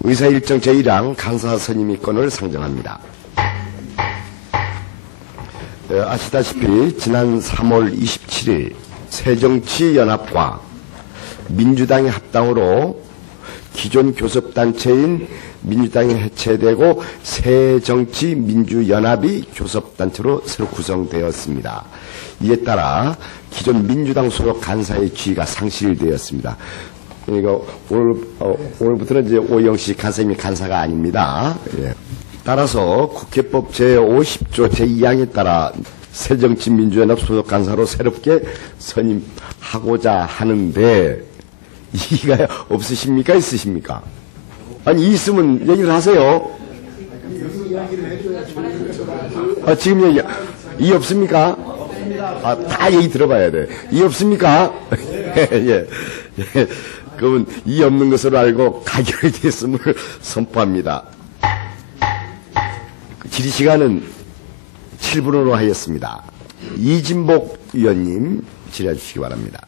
의사일정 제1항 간사 선임위권을 상정합니다. 아시다시피 지난 3월 27일 새정치연합과 민주당의 합당으로 기존 교섭단체인 민주당이 해체되고 새정치민주연합이 교섭단체로 새로 구성되었습니다. 이에 따라 기존 민주당 소속 간사의 지위가 상실되었습니다. 그러니까 오늘부터는 이제 오영식 간사님이 간사가 아닙니다. 예. 따라서 국회법 제50조 제2항에 따라 새정치민주연합 소속 간사로 새롭게 선임하고자 하는데 이의가 없으십니까? 있으십니까? 아니, 있으면 얘기를 하세요. 지금 얘기, 이 없습니까? 다 얘기 들어봐야 돼. 이 없습니까? 예. 그러면 이 없는 것으로 알고 가결됐음을 선포합니다. 질의 시간은 7분으로 하였습니다. 이진복 위원님 질의해 주시기 바랍니다.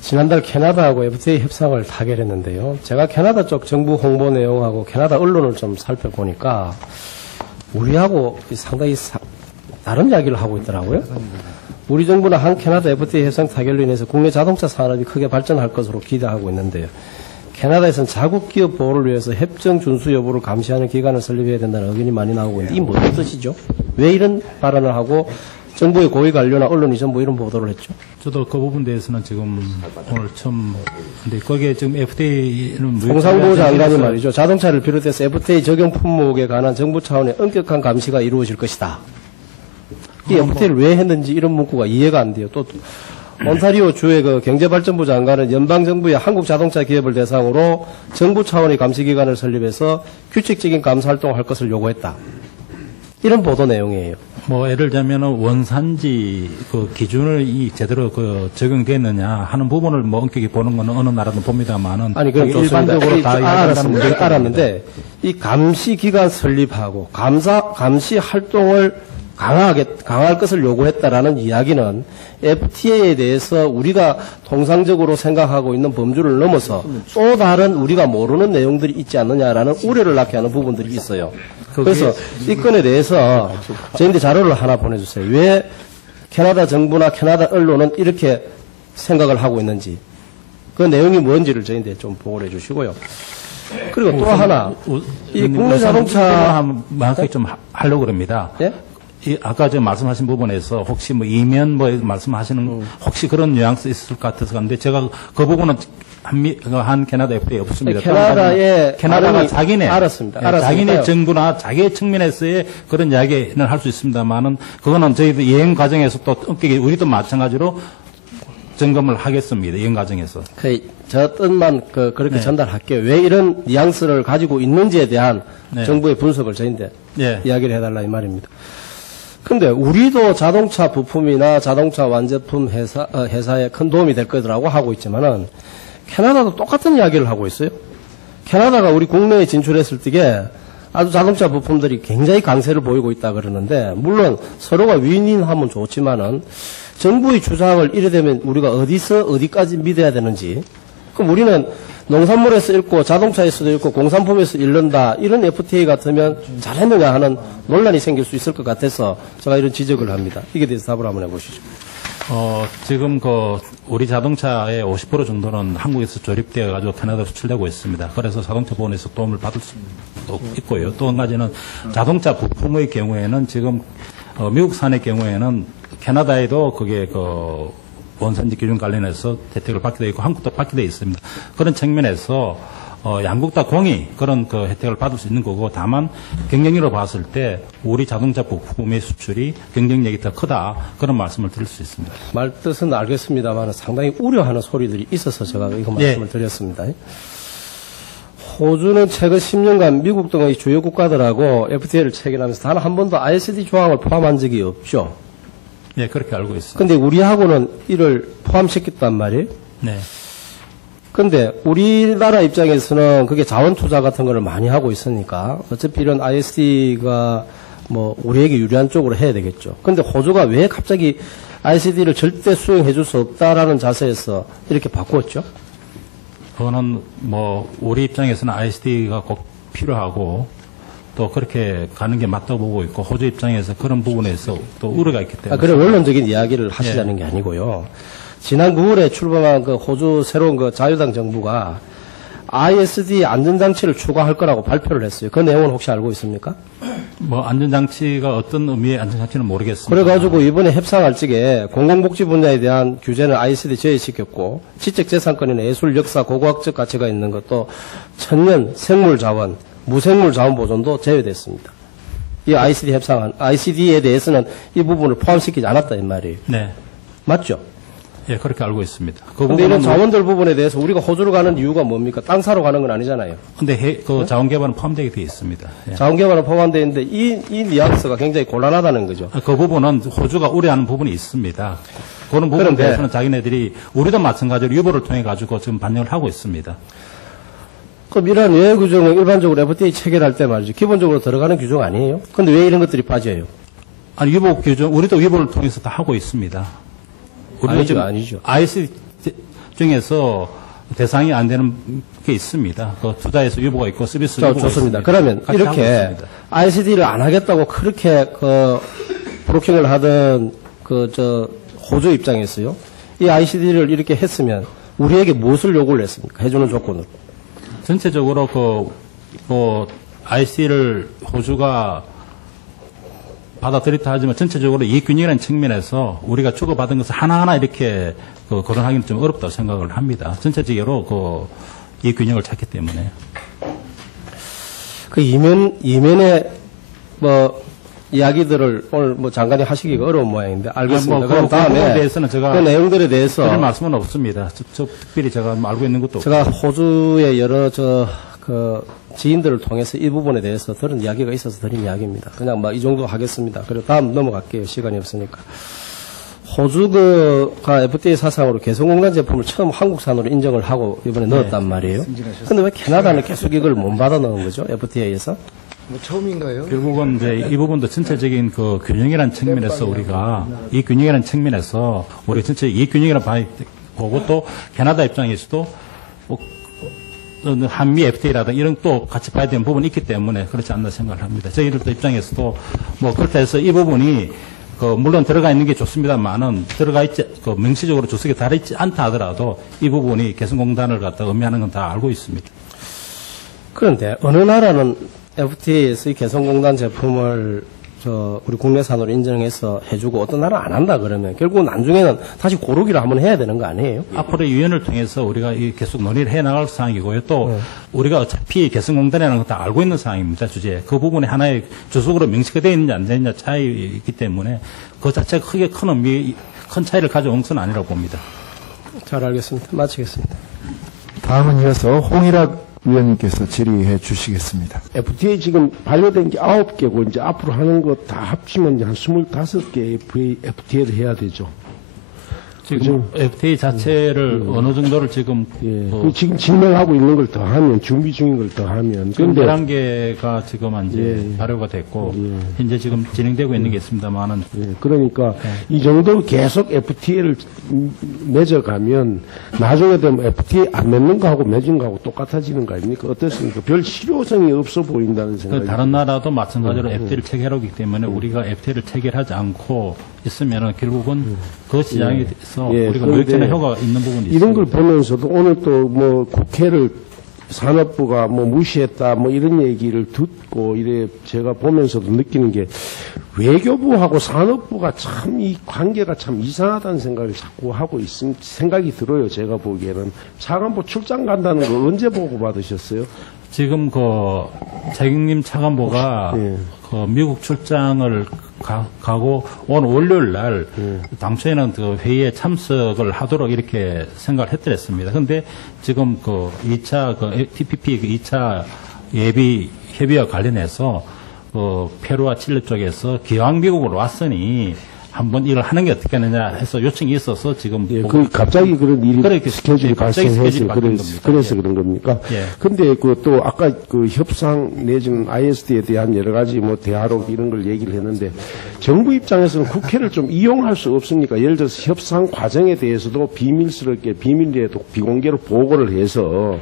지난달 캐나다하고 FTA 협상을 타결했는데요. 제가 캐나다 쪽 정부 홍보 내용하고 캐나다 언론을 좀 살펴보니까 우리하고 상당히 다른 이야기를 하고 있더라고요. 우리 정부는 한 캐나다 FTA 협상 타결로 인해서 국내 자동차 산업이 크게 발전할 것으로 기대하고 있는데요. 캐나다에서는 자국 기업 보호를 위해서 협정 준수 여부를 감시하는 기관을 설립해야 된다는 의견이 많이 나오고 있는데 이 무슨 뜻이죠? 왜 이런 발언을 하고 정부의 고위 관료나 언론이 전부 이런 보도를 했죠? 저도 그 부분 대해서는 지금 오늘 처음, 근데 거기에 지금 FTA는 통상부 장관이 말이죠. 자동차를 비롯해서 FTA 적용 품목에 관한 정부 차원의 엄격한 감시가 이루어질 것이다. 이 FTA를 왜 했는지 이런 문구가 이해가 안 돼요. 또 온타리오 주의 그 경제발전부 장관은 연방정부의 한국 자동차 기업을 대상으로 정부 차원의 감시기관을 설립해서 규칙적인 감사 활동을 할 것을 요구했다. 이런 보도 내용이에요. 뭐 예를 들자면은 원산지 그 기준을 제대로 그 적용됐느냐 하는 부분을 뭐 엄격히 보는 거는 어느 나라든 봅니다만은 아니 그럼 일반적으로 다 알았는데 이 감시기관 설립하고 감시 활동을 강화할 것을 요구했다라는 이야기는 FTA에 대해서 우리가 통상적으로 생각하고 있는 범주를 넘어서 또 다른 우리가 모르는 내용들이 있지 않느냐라는 우려를 낳게 하는 부분들이 있어요. 그래서 이 건에 대해서 저희한테 자료를 하나 보내주세요. 왜 캐나다 정부나 캐나다 언론은 이렇게 생각을 하고 있는지 그 내용이 뭔지를 저희한테 좀 보고를 해주시고요. 그리고 또 하나 이 국내 자동차 명확하게 좀 하려고 그럽니다. 예? 아까 저 말씀하신 부분에서 혹시 뭐 이면 뭐 말씀하시는 혹시 그런 뉘앙스 있을 것 같아서 그런데 제가 그 부분은 한 캐나다 FTA 없습니다. 캐나다가 자기네 알았습니다. 자기네 정부나 자기의 측면에서의 그런 이야기는 할 수 있습니다만은 그거는 저희도 여행 과정에서 또 엄격히 우리도 마찬가지로 점검을 하겠습니다. 여행 과정에서. 저 뜻만 그렇게 전달할게요. 왜 이런 뉘앙스를 가지고 있는지에 대한 정부의 분석을 저희한테 이야기를 해달라 이 말입니다. 근데 우리도 자동차 부품이나 자동차 완제품 회사에 큰 도움이 될 거라고 하고 있지만은 캐나다도 똑같은 이야기를 하고 있어요. 캐나다가 우리 국내에 진출했을 때에 아주 자동차 부품들이 굉장히 강세를 보이고 있다 그러는데 물론 서로가 윈윈하면 좋지만은 정부의 주장을 이래 되면 우리가 어디까지 믿어야 되는지 그럼 우리는 농산물에서 읽고 자동차에서도 읽고 공산품에서 읽는다 이런 FTA 같으면 잘했느냐 하는 논란이 생길 수 있을 것 같아서 제가 이런 지적을 합니다. 이게 대해서 답을 한번 해보시죠. 지금 우리 자동차의 50% 정도는 한국에서 조립되어 가지고 캐나다로 수출되고 있습니다. 그래서 자동차 보건에서 도움을 받을 수도 있고요. 또 한 가지는 자동차 부품의 경우에는 지금 미국산의 경우에는 캐나다에도 그게 원산지 기준 관련해서 혜택을 받게 되어 있고 한국도 받게 되어 있습니다. 그런 측면에서 양국 다 공이 그런 혜택을 받을 수 있는 거고 다만 경쟁력으로 봤을 때 우리 자동차 부품의 수출이 경쟁력이 더 크다 그런 말씀을 드릴 수 있습니다. 말뜻은 알겠습니다만 상당히 우려하는 소리들이 있어서 제가 이거 말씀을 드렸습니다. 호주는 최근 10년간 미국 등의 주요 국가들하고 FTA를 체결하면서 단 한 번도 ISD 조항을 포함한 적이 없죠. 네, 그렇게 알고 있습니다. 근데 우리하고는 이를 포함시켰단 말이에요. 네. 근데 우리나라 입장에서는 그게 자원 투자 같은 거를 많이 하고 있으니까 어차피 이런 ISD가 뭐 우리에게 유리한 쪽으로 해야 되겠죠. 근데 호주가 왜 갑자기 ISD를 절대 수용해 줄 수 없다라는 자세에서 이렇게 바꾸었죠? 그거는 뭐 우리 입장에서는 ISD가 꼭 필요하고 또 그렇게 가는 게 맞다고 보고 있고 호주 입장에서 그런 부분에서 또 우려가 있기 때문에. 그런 원론적인 이야기를 하시자는 게 아니고요. 지난 9월에 출범한 그 호주 새로운 그 자유당 정부가 ISD 안전장치를 추가할 거라고 발표를 했어요. 그 내용은 혹시 알고 있습니까? 뭐 안전장치가 어떤 의미의 안전장치는 모르겠습니다. 그래가지고 이번에 협상할 적에 공공복지 분야에 대한 규제는 ISD 제외시켰고 지적재산권이나 예술, 역사, 고고학적 가치가 있는 것도 천연, 생물자원, 무생물자원 보존도 제외됐습니다. 이 ISD 협상안, ICD에 대해서는 이 부분을 포함시키지 않았다 이 말이에요. 네. 맞죠? 예, 그렇게 알고 있습니다. 그런데 이런 자원들 부분에 대해서 우리가 호주로 가는 이유가 뭡니까? 땅 사러 가는 건 아니잖아요. 근데 그 자원개발은 포함되게 되어 있습니다. 예. 자원개발은 포함되어 있는데 이 뉘앙스가 굉장히 곤란하다는 거죠. 그 부분은 호주가 우려하는 부분이 있습니다. 그런 부분에 대해서는 자기네들이 우리도 마찬가지로 유보를 통해 가지고 지금 반영을 하고 있습니다. 그럼 이러한 외외 규정은 일반적으로 FTA 체결할 때 말이죠. 기본적으로 들어가는 규정 아니에요? 근데 왜 이런 것들이 빠져요? 아니, 유보 규정, 우리도 유보를 통해서 다 하고 있습니다. 아니죠. IC 중에서 대상이 안 되는 게 있습니다. 그 투자에서 유보가 있고 서비스 유보가 좋습니다. 있습니다. 그러면 이렇게 ICD를 안 하겠다고 그렇게 브로킹을 하던 호주 입장에서요. 이 ICD를 이렇게 했으면 우리에게 무엇을 요구를 했습니까? 해주는 조건을. 전체적으로 IC를 호주가 받아들였다 하지만 전체적으로 이익균형이라는 측면에서 우리가 주고받은 것을 하나하나 이렇게 거론하기는 좀 어렵다고 생각을 합니다. 전체적으로 이익균형을 찾기 때문에. 이면의 이야기들을 오늘 장관이 하시기가 어려운 모양인데 알겠습니다. 그럼 다음에 대해서는 제가 그 내용들에 대해서 드릴 말씀은 없습니다. 특별히 제가 알고 있는 것도 제가 호주의 여러 지인들을 통해서 이 부분에 대해서 들은 이야기가 있어서 드린 이야기입니다. 그냥 이 정도 하겠습니다. 그리고 다음 넘어갈게요. 시간이 없으니까. 호주가 FTA 사상으로 개성공단 제품을 처음 한국산으로 인정을 하고 이번에 넣었단 말이에요. 근데 왜 캐나다는 계속 이걸 못 받아 넣은 거죠? FTA에서? 처음인가요? 결국은 이제 이 부분도 전체적인 균형이라는 측면에서 우리가 이 균형이라는 측면에서 우리 전체 이 균형이라는 보고 또 캐나다 입장에서도 한미 FTA라든가 이런 또 같이 봐야 되는 부분이 있기 때문에 그렇지 않나 생각을 합니다. 저희들도 입장에서도 그렇다 해서 이 부분이 물론 들어가 있는 게 좋습니다만은 들어가 있지, 명시적으로 주석에 달아있지 않다 하더라도 이 부분이 개성공단을 갖다 의미하는 건 다 알고 있습니다. 그런데 어느 나라는 FTA에서 이 개성공단 제품을 우리 국내산으로 인정해서 해주고 어떤 나라 안 한다 그러면 결국 나중에는 다시 고르기를 한번 해야 되는 거 아니에요? 앞으로 유엔을 통해서 우리가 계속 논의를 해 나갈 사항이고요. 또 우리가 어차피 개성공단이라는 거 다 알고 있는 사항입니다. 주제에 그 부분이 하나의 주석으로 명시가 되어 있느냐 안 되느냐 차이이기 때문에 그 자체가 크게 큰 차이를 가져온 것은 아니라고 봅니다. 잘 알겠습니다. 마치겠습니다. 다음은 이어서 홍일학 위원님께서 질의해 주시겠습니다. FTA 지금 반려된 게 9개고 이제 앞으로 하는 거 다 합치면 이제 한 25개 FTA를 해야 되죠. 지금 FTA 자체를 어느 정도를 지금 지금 진행하고 있는 걸 더하면 준비 중인 걸 더하면 지금 11개가 지금 이제 발효가 됐고 현재 지금 진행되고 있는 게 있습니다만은 그러니까 이 정도로 계속 FTA를 맺어가면 나중에 되면 FTA 안 맺는 거하고 맺은 거하고 똑같아지는 거 아닙니까? 어떻습니까? 별 실효성이 없어 보인다는 생각이. 다른 나라도 마찬가지로 FTA를 체결하기 때문에 우리가 FTA를 체결하지 않고 있으면은 결국은 그 시장에서 우리가 무역전에 효과가 있는 부분이 있습니다. 이런 걸 보면서도 오늘 또 국회를 산업부가 무시했다 이런 얘기를 듣고 이래 제가 보면서도 느끼는 게 외교부하고 산업부가 참 이 관계가 참 이상하다는 생각을 자꾸 하고 있음 생각이 들어요. 제가 보기에는 차관보 출장 간다는 거 언제 보고 받으셨어요? 지금 자경림 차관보가 미국 출장을 가고 오늘 월요일 날 당초에는 회의에 참석을 하도록 이렇게 생각을 했더랬습니다. 그런데 지금 2차 TPP 2차 예비 협의와 관련해서 페루와 칠레 쪽에서 기왕 미국으로 왔으니 한번 일을 하는 게 어떻겠느냐 해서 요청이 있어서 지금 예, 그 갑자기 그런 일이 그렇게 스케줄이 갑자기 스케줄이 발생해서 바뀐 겁니다. 그래서 그런 겁니까? 예. 근데 그 또 아까 그 협상 내지는 ISD에 대한 여러 가지 뭐 대화록 이런 걸 얘기를 했는데 정부 입장에서는 국회를 좀 이용할 수 없습니까? 예를 들어서 협상 과정에 대해서도 비밀스럽게 비밀리에도 비공개로 보고를 해서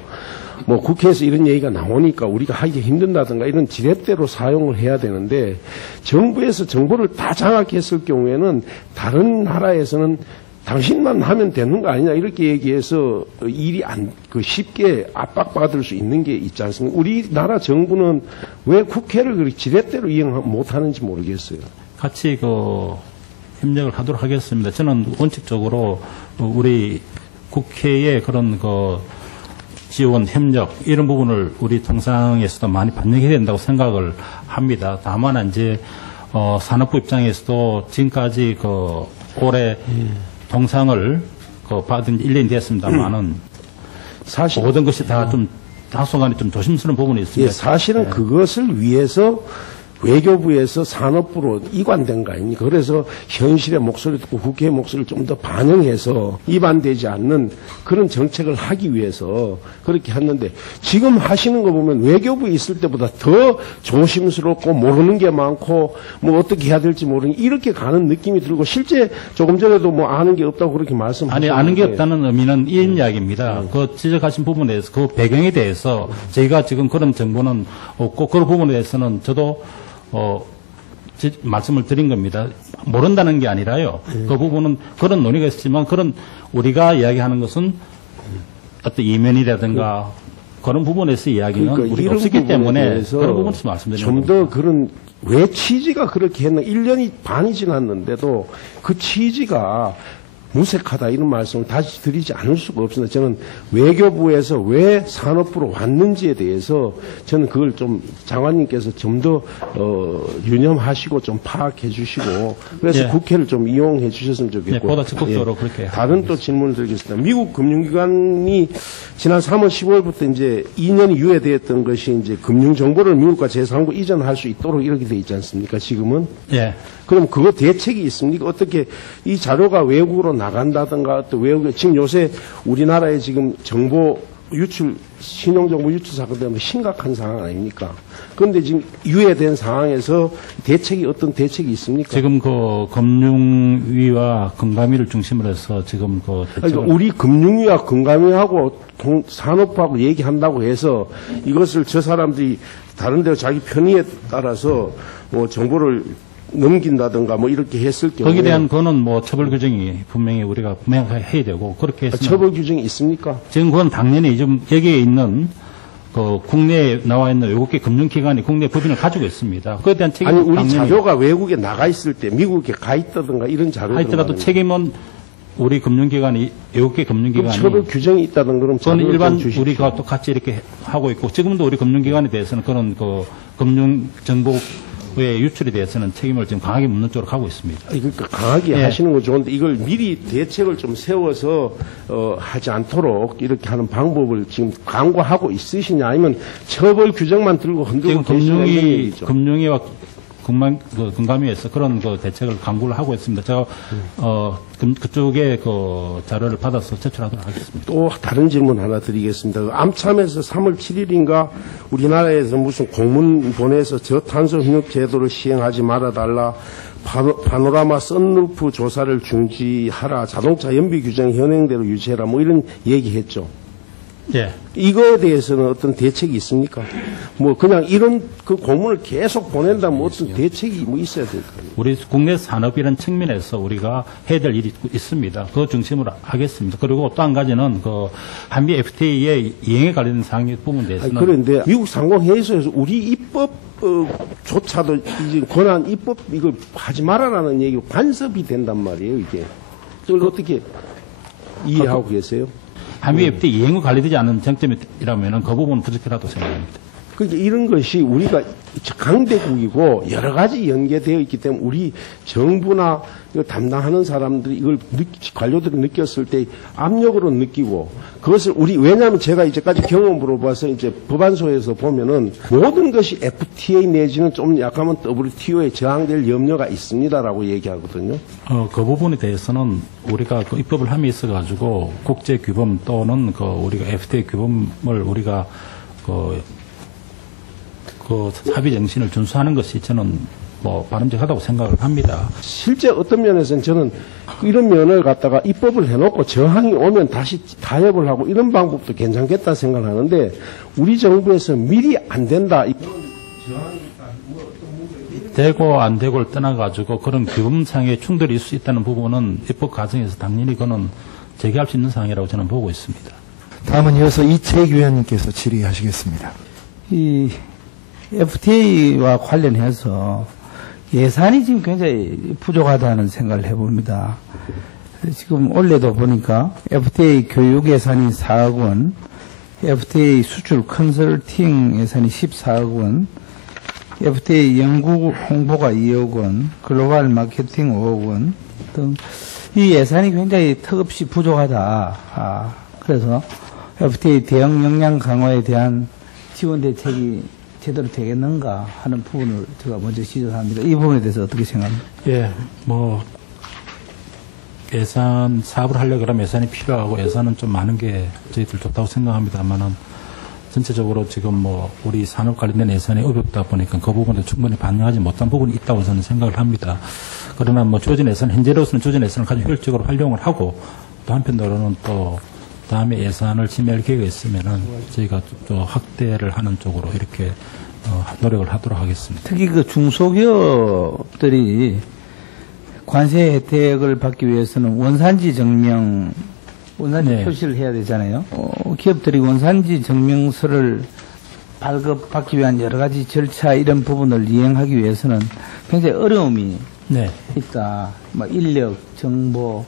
뭐 국회에서 이런 얘기가 나오니까 우리가 하기 힘든다든가 이런 지렛대로 사용을 해야 되는데 정부에서 정보를 다 장악했을 경우에는 다른 나라에서는 당신만 하면 되는 거 아니냐 이렇게 얘기해서 일이 쉽게 압박받을 수 있는 게 있지 않습니까? 우리나라 정부는 왜 국회를 그렇게 지렛대로 이용 못하는지 모르겠어요. 같이 협력을 하도록 하겠습니다. 저는 원칙적으로 우리 국회의 그런 지원, 협력 이런 부분을 우리 통상에서도 많이 반영해야 된다고 생각을 합니다. 다만 이제 산업부 입장에서도 지금까지 올해 동상을 받은 1년이 됐습니다만은 사실 모든 것이 다 좀 다소간에 좀 조심스러운 부분이 있습니다. 예, 사실은 그것을 위해서 외교부에서 산업부로 이관된 거 아닙니까? 그래서 현실의 목소리 듣고 국회의 목소리를 좀 더 반영해서 위반되지 않는 그런 정책을 하기 위해서 그렇게 했는데 지금 하시는 거 보면 외교부에 있을 때보다 더 조심스럽고 모르는 게 많고 뭐 어떻게 해야 될지 모르는 이렇게 가는 느낌이 들고 실제 조금 전에도 뭐 아는 게 없다고 그렇게 말씀하셨는데 아니 아는 게 없다는 의미는 이런 이야기입니다. 그 지적하신 부분에 대해서 그 배경에 대해서 저희가 지금 그런 정보는 없고 그런 부분에 대해서는 저도 말씀을 드린 겁니다. 모른다는 게 아니라요. 그 부분은 그런 논의가 있었지만 우리가 이야기하는 것은 어떤 이면이라든가 그런 부분에서 이야기는 그러니까 우리가 없었기 때문에 그런 부분에서 좀 말씀드리는 더 겁니다. 그런 왜 취지가 그렇게 했나 1년이 반이 지났는데도 그 취지가 무색하다 이런 말씀을 다시 드리지 않을 수가 없습니다. 저는 외교부에서 왜 산업부로 왔는지에 대해서 저는 그걸 좀 장관님께서 좀 더 유념하시고 좀 파악해 주시고 그래서 예. 국회를 좀 이용해 주셨으면 좋겠고 예, 보다 적극적으로 그렇게 다른 또 질문을 드리겠습니다. 미국 금융기관이 지난 3월 15일부터 이제 2년이 유예되었던 것이 이제 금융정보를 미국과 제3국 이전할 수 있도록 이렇게 돼 있지 않습니까? 지금은 예. 그럼 그거 대책이 있습니까? 어떻게 이 자료가 외국으로 나간다든가 또 외국에 지금 요새 우리나라에 지금 정보 유출 신용정보 유출 사건 때문에 심각한 상황 아닙니까? 그런데 지금 유예된 상황에서 어떤 대책이 있습니까? 지금 금융위와 금감위를 중심으로 해서 지금 그러니까 우리 금융위와 금감위하고 산업부하고 얘기한다고 해서 이것을 저 사람들이 다른 데로 자기 편의에 따라서 뭐 정보를 넘긴다든가 뭐 이렇게 했을 경우에 거기에 대한 거는 처벌 규정이 분명히 우리가 분명하게 해야 되고 그렇게 했으면 처벌 규정이 있습니까? 지금 그건 당연히 좀 여기에 있는 국내에 나와 있는 외국계 금융기관이 국내 법인을 가지고 있습니다. 그에 대한 책임은 아니 우리 당연히 자료가 외국에 나가 있을 때 미국에 가 있다든가 이런 자료들 하더라도 책임은 우리 금융기관이 외국계 금융기관이 처벌 규정이 있다든 그럼 저는 일반 주십시오. 우리가 똑같이 이렇게 하고 있고 지금도 우리 금융기관에 대해서는 그런 금융 정보의 유출에 대해서는 책임을 지금 강하게 묻는 쪽으로 가고 있습니다. 그러니까 강하게 예. 하시는 건 좋은데 이걸 미리 대책을 좀 세워서 하지 않도록 이렇게 하는 방법을 지금 강구하고 있으시냐 아니면 처벌 규정만 들고 흔들고 지금 계시냐 이런 얘기죠. 금융위와 금감위에서 그런 대책을 강구를 하고 있습니다. 제가 그쪽에 자료를 받아서 제출하도록 하겠습니다. 또 다른 질문 하나 드리겠습니다. 암참에서 3월 7일인가 우리나라에서 무슨 공문 보내서 저탄소 협력 제도를 시행하지 말아달라. 파노라마 썬루프 조사를 중지하라. 자동차 연비 규정 현행대로 유지해라. 뭐 이런 얘기했죠. 예. 이거에 대해서는 어떤 대책이 있습니까? 뭐 그냥 이런 그 공문을 계속 보낸다면 어떤 대책이 뭐 있어야 될까요? 우리 국내 산업이라는 측면에서 우리가 해야 될 일이 있습니다. 그 중심으로 하겠습니다. 그리고 또 한 가지는 한미 FTA의 이행에 관련된 사항의 부분에 대해서는 그런데 미국 상공회의소에서 우리 입법 조차도 이제 권한 입법 이걸 하지 말아라는 얘기가 간섭이 된단 말이에요. 이게 이걸 어떻게 이해하고 계세요? 한미 FTA 이행과 관련되지 않은 쟁점이라면 그 부분은 부족하다고 생각합니다. 그러니까 이런 것이 우리가 강대국이고 여러 가지 연계되어 있기 때문에 우리 정부나 이거 담당하는 사람들이 이걸 관료들이 느꼈을 때 압력으로 느끼고 그것을 왜냐하면 제가 이제까지 경험으로 봐서 이제 법안소에서 보면은 모든 것이 FTA 내지는 좀 약하면 WTO에 저항될 염려가 있습니다라고 얘기하거든요. 그 부분에 대해서는 우리가 그 입법을 함에 있어가지고 국제 규범 또는 그 우리가 FTA 규범을 우리가 그 합의 정신을 준수하는 것이 저는 뭐 바람직하다고 생각을 합니다. 실제 어떤 면에서는 저는 이런 면을 갖다가 입법을 해놓고 저항이 오면 다시 타협을 하고 이런 방법도 괜찮겠다 생각을 하는데 우리 정부에서 미리 안 된다. 되고 안 되고를 떠나가지고 그런 규범상의 충돌이 있을 수 있다는 부분은 입법 과정에서 당연히 그는 제기할 수 있는 사항이라고 저는 보고 있습니다. 다음은 이어서 이채익 위원님께서 질의하시겠습니다. 이 FTA와 관련해서 예산이 지금 굉장히 부족하다는 생각을 해봅니다. 지금 올해도 보니까 FTA 교육 예산이 4억 원, FTA 수출 컨설팅 예산이 14억 원, FTA 연구 홍보가 2억 원, 글로벌 마케팅 5억 원 등 이 예산이 굉장히 턱없이 부족하다. 그래서 FTA 대응 역량 강화에 대한 지원 대책이 제대로 되겠는가 하는 부분을 제가 먼저 지적합니다. 이 부분에 대해서 어떻게 생각합니까? 예, 예산 사업을 하려고 그러면 예산이 필요하고 예산은 좀 많은 게 저희들 좋다고 생각합니다만은 전체적으로 지금 우리 산업 관련된 예산이 어렵다 보니까 그 부분도 충분히 반영하지 못한 부분이 있다고 저는 생각을 합니다. 그러나 조정 예산, 현재로서는 조정 예산을 가지고 효율적으로 활용을 하고 또 한편으로는 또 다음에 예산을 심의할 계획이 있으면은 저희가 또 확대를 하는 쪽으로 이렇게 노력을 하도록 하겠습니다. 특히 그 중소기업들이 관세 혜택을 받기 위해서는 원산지 네. 표시를 해야 되잖아요. 기업들이 원산지 증명서를 발급받기 위한 여러 가지 절차 이런 부분을 이행하기 위해서는 굉장히 어려움이 네. 있다. 인력, 정보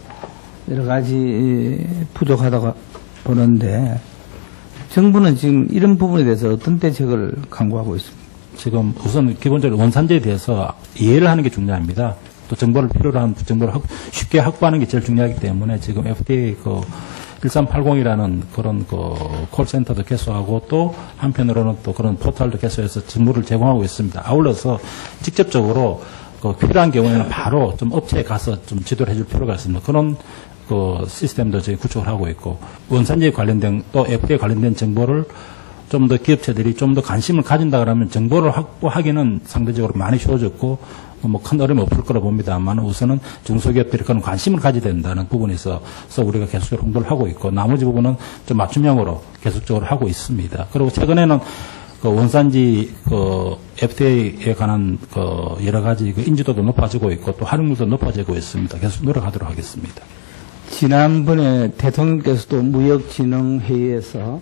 여러 가지 부족하다고 보는데 정부는 지금 이런 부분에 대해서 어떤 대책을 강구하고 있습니까? 지금 우선 기본적으로 원산지에 대해서 이해를 하는 게 중요합니다. 또 정보를 필요로 한 정보를 쉽게 확보하는 게 제일 중요하기 때문에 지금 FDA 1380이라는 그런 콜센터도 개소하고 또 한편으로는 또 그런 포털도 개소해서 정보를 제공하고 있습니다. 아울러서 직접적으로 필요한 경우에는 바로 좀 업체에 가서 좀 지도를 해줄 필요가 있습니다. 그런 시스템도 저희 구축을 하고 있고 원산지에 관련된 또 FDA 관련된 정보를 좀 더 기업체들이 좀 더 관심을 가진다 그러면 정보를 확보하기는 상대적으로 많이 쉬워졌고 큰 어려움이 없을 거라 봅니다만 우선은 중소기업들이 그런 관심을 가져야 된다는 부분에서 우리가 계속적으로 홍보를 하고 있고 나머지 부분은 좀 맞춤형으로 계속적으로 하고 있습니다. 그리고 최근에는 원산지 FTA에 관한 여러 가지 인지도도 높아지고 있고 또 활용률도 높아지고 있습니다. 계속 노력하도록 하겠습니다. 지난번에 대통령께서도 무역진흥회의에서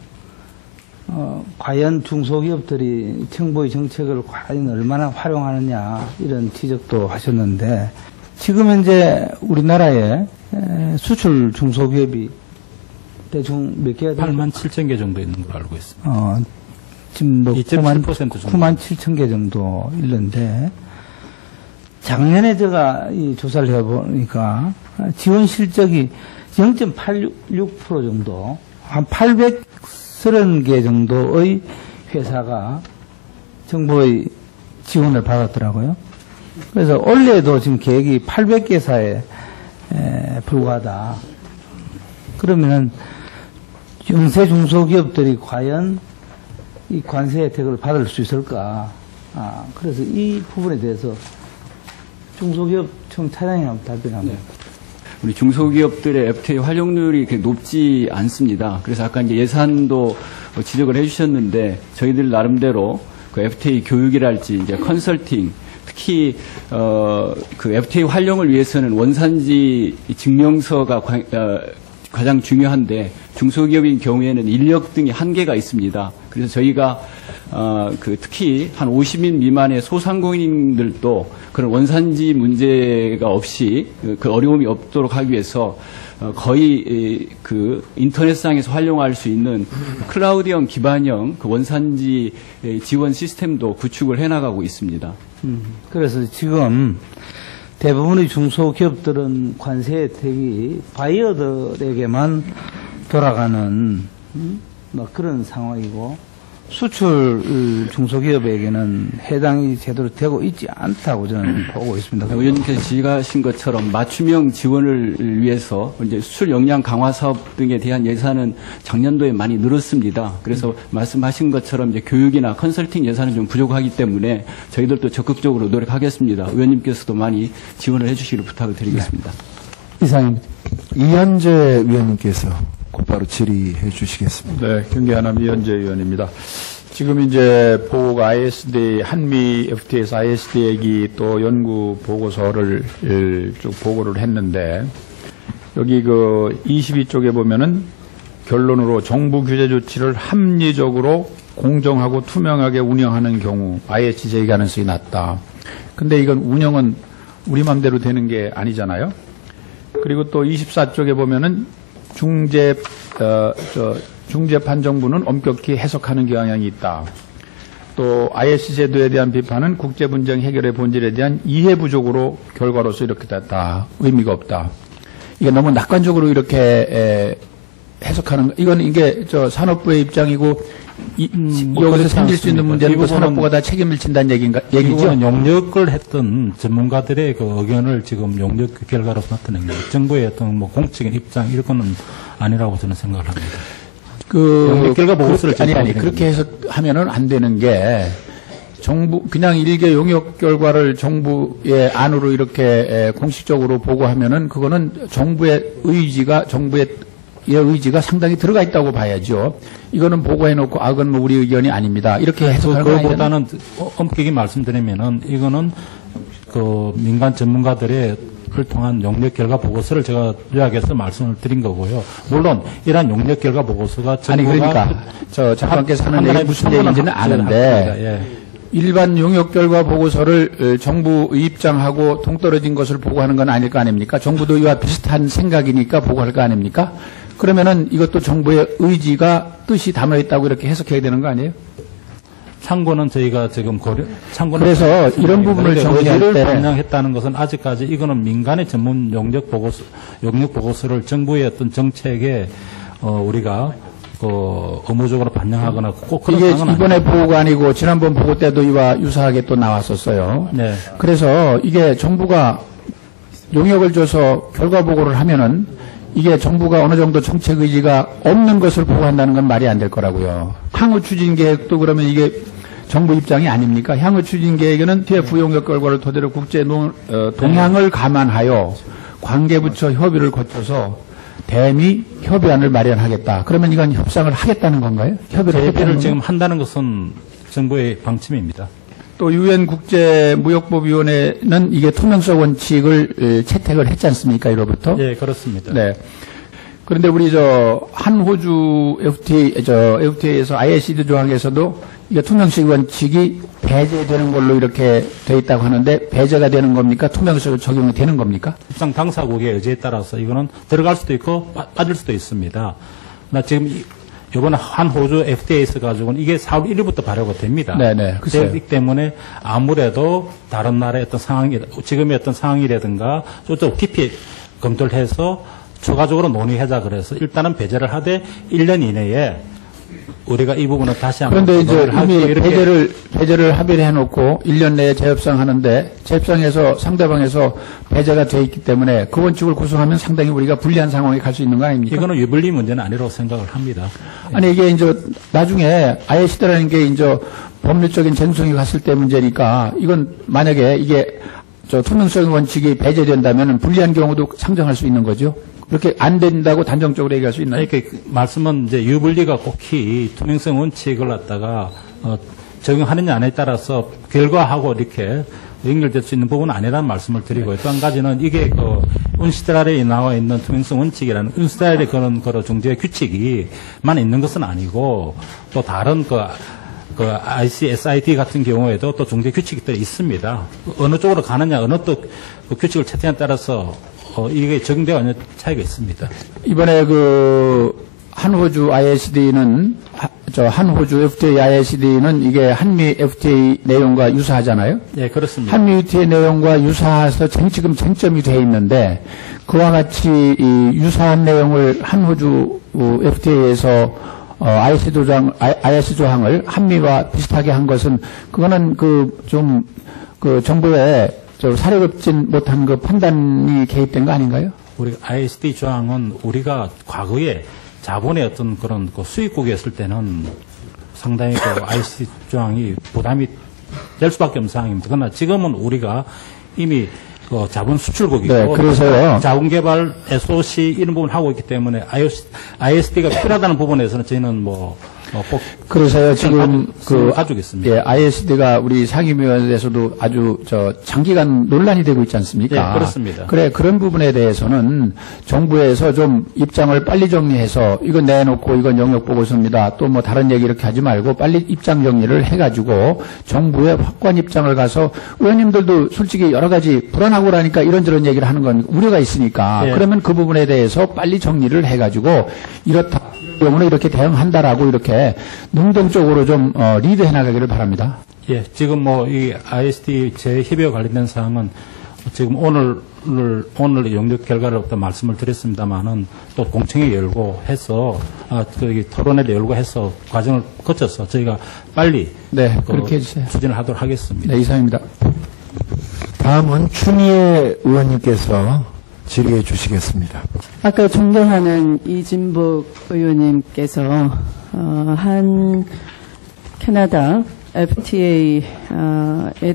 과연 중소기업들이 정부의 정책을 과연 얼마나 활용하느냐 이런 지적도 하셨는데 지금 현재 우리나라에 수출 중소기업이 대충 몇 개가 돼요? 8만 7천 개 정도 있는 걸로 알고 있습니다. 지금 2.7% 정도. 9만 7천 개 정도 있는데 작년에 제가 이 조사를 해보니까 지원 실적이 0.86% 정도 한 830개 정도의 회사가 정부의 지원을 받았더라고요. 그래서 올해도 지금 계획이 800개사에 불과하다. 그러면은 영세 중소기업들이 과연 이 관세 혜택을 받을 수 있을까? 그래서 이 부분에 대해서 중소기업청 차장이 한번 답변합니다. 네. 우리 중소기업들의 FTA 활용률이 그렇게 높지 않습니다. 그래서 아까 이제 예산도 지적을 해주셨는데 저희들 나름대로 그 FTA 교육이랄지 이제 컨설팅 특히 그 FTA 활용을 위해서는 원산지 증명서가 가장 중요한데 중소기업인 경우에는 인력 등의 한계가 있습니다. 그래서 저희가 특히 한 50인 미만의 소상공인들도 그런 원산지 문제가 없이 그 어려움이 없도록 하기 위해서 거의 그 인터넷상에서 활용할 수 있는 클라우드형 기반형 그 원산지 지원 시스템도 구축을 해나가고 있습니다. 그래서 지금 대부분의 중소기업들은 관세 혜택이 바이어들에게만 돌아가는 뭐 그런 상황이고 수출 중소기업에게는 해당이 제대로 되고 있지 않다고 저는 보고 있습니다. 의원님께서 지적하신 것처럼 맞춤형 지원을 위해서 이제 수출 역량 강화 사업 등에 대한 예산은 작년도에 많이 늘었습니다. 그래서 말씀하신 것처럼 이제 교육이나 컨설팅 예산은 좀 부족하기 때문에 저희들도 적극적으로 노력하겠습니다. 의원님께서도 많이 지원을 해주시기를 부탁을 드리겠습니다. 네. 이상입니다. 이현재 위원님께서 곧바로 질의해 주시겠습니다. 네, 경기하남 이현재 의원입니다. 지금 이제 보고가 ISD, 한미 FTA에서 ISD 얘기 또 연구 보고서를 쭉 보고를 했는데, 여기 그 22쪽에 보면은 결론으로 정부 규제 조치를 합리적으로 공정하고 투명하게 운영하는 경우 ISD 제기 가능성이 낮다. 근데 이건 운영은 우리 맘대로 되는 게 아니잖아요. 그리고 또 24쪽에 보면은 중재판정부는 엄격히 해석하는 경향이 있다. 또 ISD 제도에 대한 비판은 국제 분쟁 해결의 본질에 대한 이해 부족으로 결과로서 이렇게 됐다. 의미가 없다. 이게 너무 낙관적으로 이렇게 해석하는 이건 이게 산업부의 입장이고 여기서 생길 수 있는 문제는 그 산업부가 다 책임을 진다는 얘기죠. 용역을 했던 전문가들의 그 의견을 지금 용역 결과로서 나타낸 거예요. 정부의 어떤 뭐 공적인 입장 이런 거는 아니라고 저는 생각을 합니다. 용역 결과 보고서를 그렇게 해석하면은 안 되는 게 정부 그냥 일개 용역 결과를 정부의 안으로 이렇게 공식적으로 보고하면은 그거는 정부의 의지가 상당히 들어가 있다고 봐야죠. 이거는 보고해놓고 그건 뭐 우리 의견이 아닙니다. 이렇게 해석하는 거 그거보다는 엄격히 말씀드리면은 이거는 그 민간 전문가들의 를 통한 용역 결과 보고서를 제가 요약해서 말씀을 드린 거고요. 물론 이러한 용역 결과 보고서가 그러니까 장관께서 하는 얘기 무슨 얘기인지는 아는데 예. 일반 용역 결과 보고서를 정부 입장하고 동떨어진 것을 보고하는 건 아닐 거 아닙니까? 정부도 이와 비슷한 생각이니까 보고할 거 아닙니까? 그러면은 이것도 정부의 의지가 뜻이 담아 있다고 이렇게 해석해야 되는 거 아니에요? 참고는 저희가 지금 그래서 이런 부분을 정리할 때 반영했다는 것은 아직까지 이거는 민간의 전문 용역 보고서를 정부의 어떤 정책에 우리가 의무적으로 반영하거나 꼭 그런 이게 이번에 보고가 아니고 지난번 보고 때도 이와 유사하게 또 나왔었어요. 네. 그래서 이게 정부가 용역을 줘서 결과 보고를 하면은 이게 정부가 어느 정도 정책 의지가 없는 것을 보고한다는 건 말이 안 될 거라고요. 향후 추진 계획도 그러면 이게 정부 입장이 아닙니까? 향후 추진 계획에는 TF 용역 결과를 토대로 국제 동향을 감안하여 관계부처 협의를 거쳐서 대미 협의안을 마련하겠다. 그러면 이건 협상을 하겠다는 건가요? 협의를 지금 한다는 것은 정부의 방침입니다. 또 유엔 국제무역법위원회는 이게 투명성 원칙을 채택을 했지 않습니까? 이로부터? 네, 그렇습니다. 네. 그런데 우리 한호주 FTA에서 ISD 조항에서도 이게 투명성 원칙이 배제되는 걸로 이렇게 돼 있다고 하는데 배제가 되는 겁니까? 투명성을 적용이 되는 겁니까? 협상 당사국의 의지에 따라서 이거는 들어갈 수도 있고 빠질 수도 있습니다. 나 지금 이번에 한호주 FTA에서 가지고는 이게 4월 1일부터 발효가 됩니다. 네네. 그렇기 때문에 아무래도 다른 나라의 어떤 지금의 어떤 상황이라든가 좀 깊이 검토를 해서 추가적으로 논의하자 그래서 일단은 배제를 하되 1년 이내에 우리가 이 부분은 다시 한번 그런데 이제 이미 배제를 합의를 해놓고 1년 내에 재협상 하는데 재협상에서 상대방에서 배제가 돼 있기 때문에 그 원칙을 구성하면 상당히 우리가 불리한 상황에 갈 수 있는 거 아닙니까? 이거는 유불리 문제는 아니라고 생각을 합니다. 아니 이게 이제 나중에 ISD라는 게 이제 법률적인 쟁송이 갔을 때 문제니까 이건 만약에 이게 투명성 원칙이 배제된다면 불리한 경우도 상정할 수 있는 거죠. 그렇게 안 된다고 단정적으로 얘기할 수 있나요? 그 말씀은 이제 유불리가 꼭히 투명성 원칙을 갖다가 적용하느냐 안에 따라서 결과하고 이렇게 연결될 수 있는 부분은 아니라는 말씀을 드리고요. 또 한 가지는 이게 운시드랄에 나와 있는 투명성 원칙이라는 운시드랄의 그런 중재 규칙이만 있는 것은 아니고 또 다른 그 ICSID 같은 경우에도 또 중재 규칙들이 있습니다. 어느 쪽으로 가느냐, 어느 또 그 규칙을 채택에 따라서 이게 적용되어 있는 차이가 있습니다. 이번에 그 한호주 ISD는 한호주 FTA ISD는 이게 한미 FTA 내용과 유사하잖아요. 네, 그렇습니다. 한미 FTA 내용과 유사해서 지금 쟁점이 돼 있는데 그와 같이 이 유사한 내용을 한호주 FTA에서 IS 조항을 한미와 비슷하게 한 것은 그거는 그 정부에 사려급진 못한 그 판단이 개입된 거 아닌가요? 우리 ISD 조항은 우리가 과거에 자본의 어떤 그런 그 수입국이었을 때는 상당히 그 ISD 조항이 부담이 될 수밖에 없는 상황입니다. 그러나 지금은 우리가 이미 그 자본 수출국이고 네, 그래서요. 자본개발 SOC 이런 부분 하고 있기 때문에 ISD가 필요하다는 부분에서는 저희는 꼭 그래서요 지금 가지고 있습니다. 예, ISD가 우리 상임위원회에서도 아주 장기간 논란이 되고 있지 않습니까? 네, 그렇습니다. 그래 그런 부분에 대해서는 정부에서 좀 입장을 빨리 정리해서 이건 내놓고 이건 영역 보고서입니다. 또 뭐 다른 얘기 이렇게 하지 말고 빨리 입장 정리를 해가지고 정부의 확고한 입장을 가서 의원님들도 솔직히 여러 가지 불안하고 그러니까 이런저런 얘기를 하는 건 우려가 있으니까 네. 그러면 그 부분에 대해서 빨리 정리를 해가지고 이렇다. 경우는 이렇게 대응한다라고 이렇게 능동적으로 좀 리드해 나가기를 바랍니다. 예, 지금 이 ISD 재협의와 관련된 사항은 지금 오늘 영역 결과를 어떤 말씀을 드렸습니다만은 또 공청회 열고 해서 토론회를 열고 해서 과정을 거쳐서 저희가 빨리 네, 그렇게 해주세요. 추진을 하도록 하겠습니다. 네, 이상입니다. 다음은 추미애 의원님께서 질의해 주시겠습니다. 아까 존경하는 이진복 의원님께서 한 캐나다 FTA에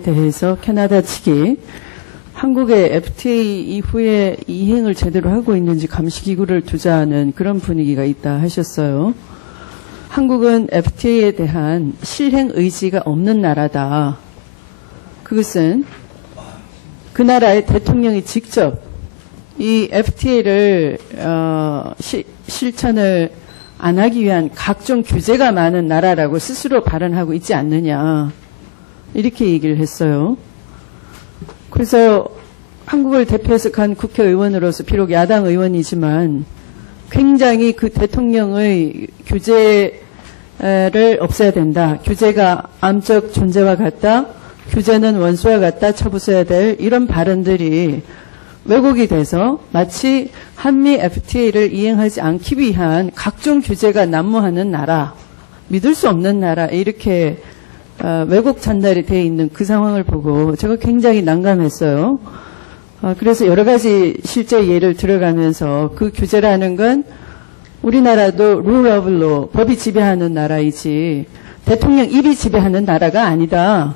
대해서 캐나다 측이 한국의 FTA 이후에 이행을 제대로 하고 있는지 감시기구를 두자는 그런 분위기가 있다 하셨어요. 한국은 FTA에 대한 실행 의지가 없는 나라다. 그것은 그 나라의 대통령이 직접 이 FTA를 실천을 안 하기 위한 각종 규제가 많은 나라라고 스스로 발언하고 있지 않느냐 이렇게 얘기를 했어요. 그래서 한국을 대표해서 간 국회의원으로서 비록 야당 의원이지만 굉장히 그 대통령의 규제를 없애야 된다. 규제가 암적 존재와 같다. 규제는 원수와 같다. 쳐부숴야 될 이런 발언들이 왜곡이 돼서 마치 한미 FTA를 이행하지 않기 위한 각종 규제가 난무하는 나라, 믿을 수 없는 나라 이렇게 왜곡 전달이 돼 있는 그 상황을 보고 제가 굉장히 난감했어요. 그래서 여러 가지 실제 예를 들어가면서 그 규제라는 건 우리나라도 rule of law, 법이 지배하는 나라이지 대통령 입이 지배하는 나라가 아니다.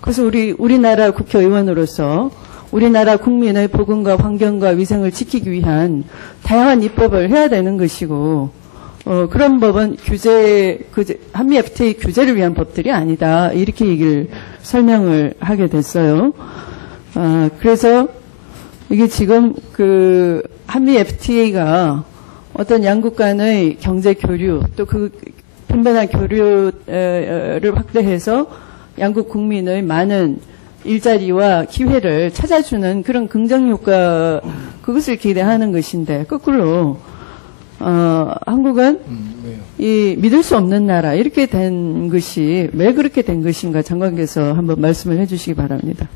그래서 우리나라 국회의원으로서 우리나라 국민의 보건과 환경과 위생을 지키기 위한 다양한 입법을 해야 되는 것이고 그런 법은 한미 FTA 규제를 위한 법들이 아니다. 이렇게 얘기를 설명을 하게 됐어요. 그래서 이게 지금 그 한미 FTA가 어떤 양국 간의 경제 교류 또 그 분변한 교류를 확대해서 양국 국민의 많은 일자리와 기회를 찾아주는 그런 긍정 효과 그것을 기대하는 것인데 거꾸로 한국은 이 믿을 수 없는 나라 이렇게 된 것이 왜 그렇게 된 것인가 장관께서 한번 말씀을 해주시기 바랍니다.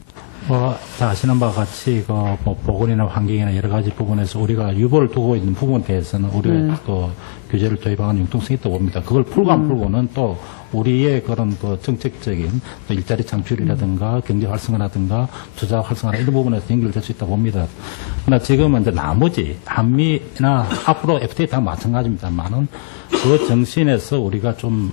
다 아시는 바와 같이 보건이나 환경이나 여러 가지 부분에서 우리가 유보를 두고 있는 부분에 대해서는 우리가 또 규제를 도입하는 융통성이 있다고 봅니다. 그걸 풀고 안 풀고는 또 우리의 그런 그 정책적인 또 일자리 창출이라든가 경제 활성화라든가 투자 활성화 이런 부분에서 연결될 수 있다고 봅니다. 그러나 지금은 이제 나머지 한미나 앞으로 FTA 다 마찬가지입니다만은 그 정신에서 우리가 좀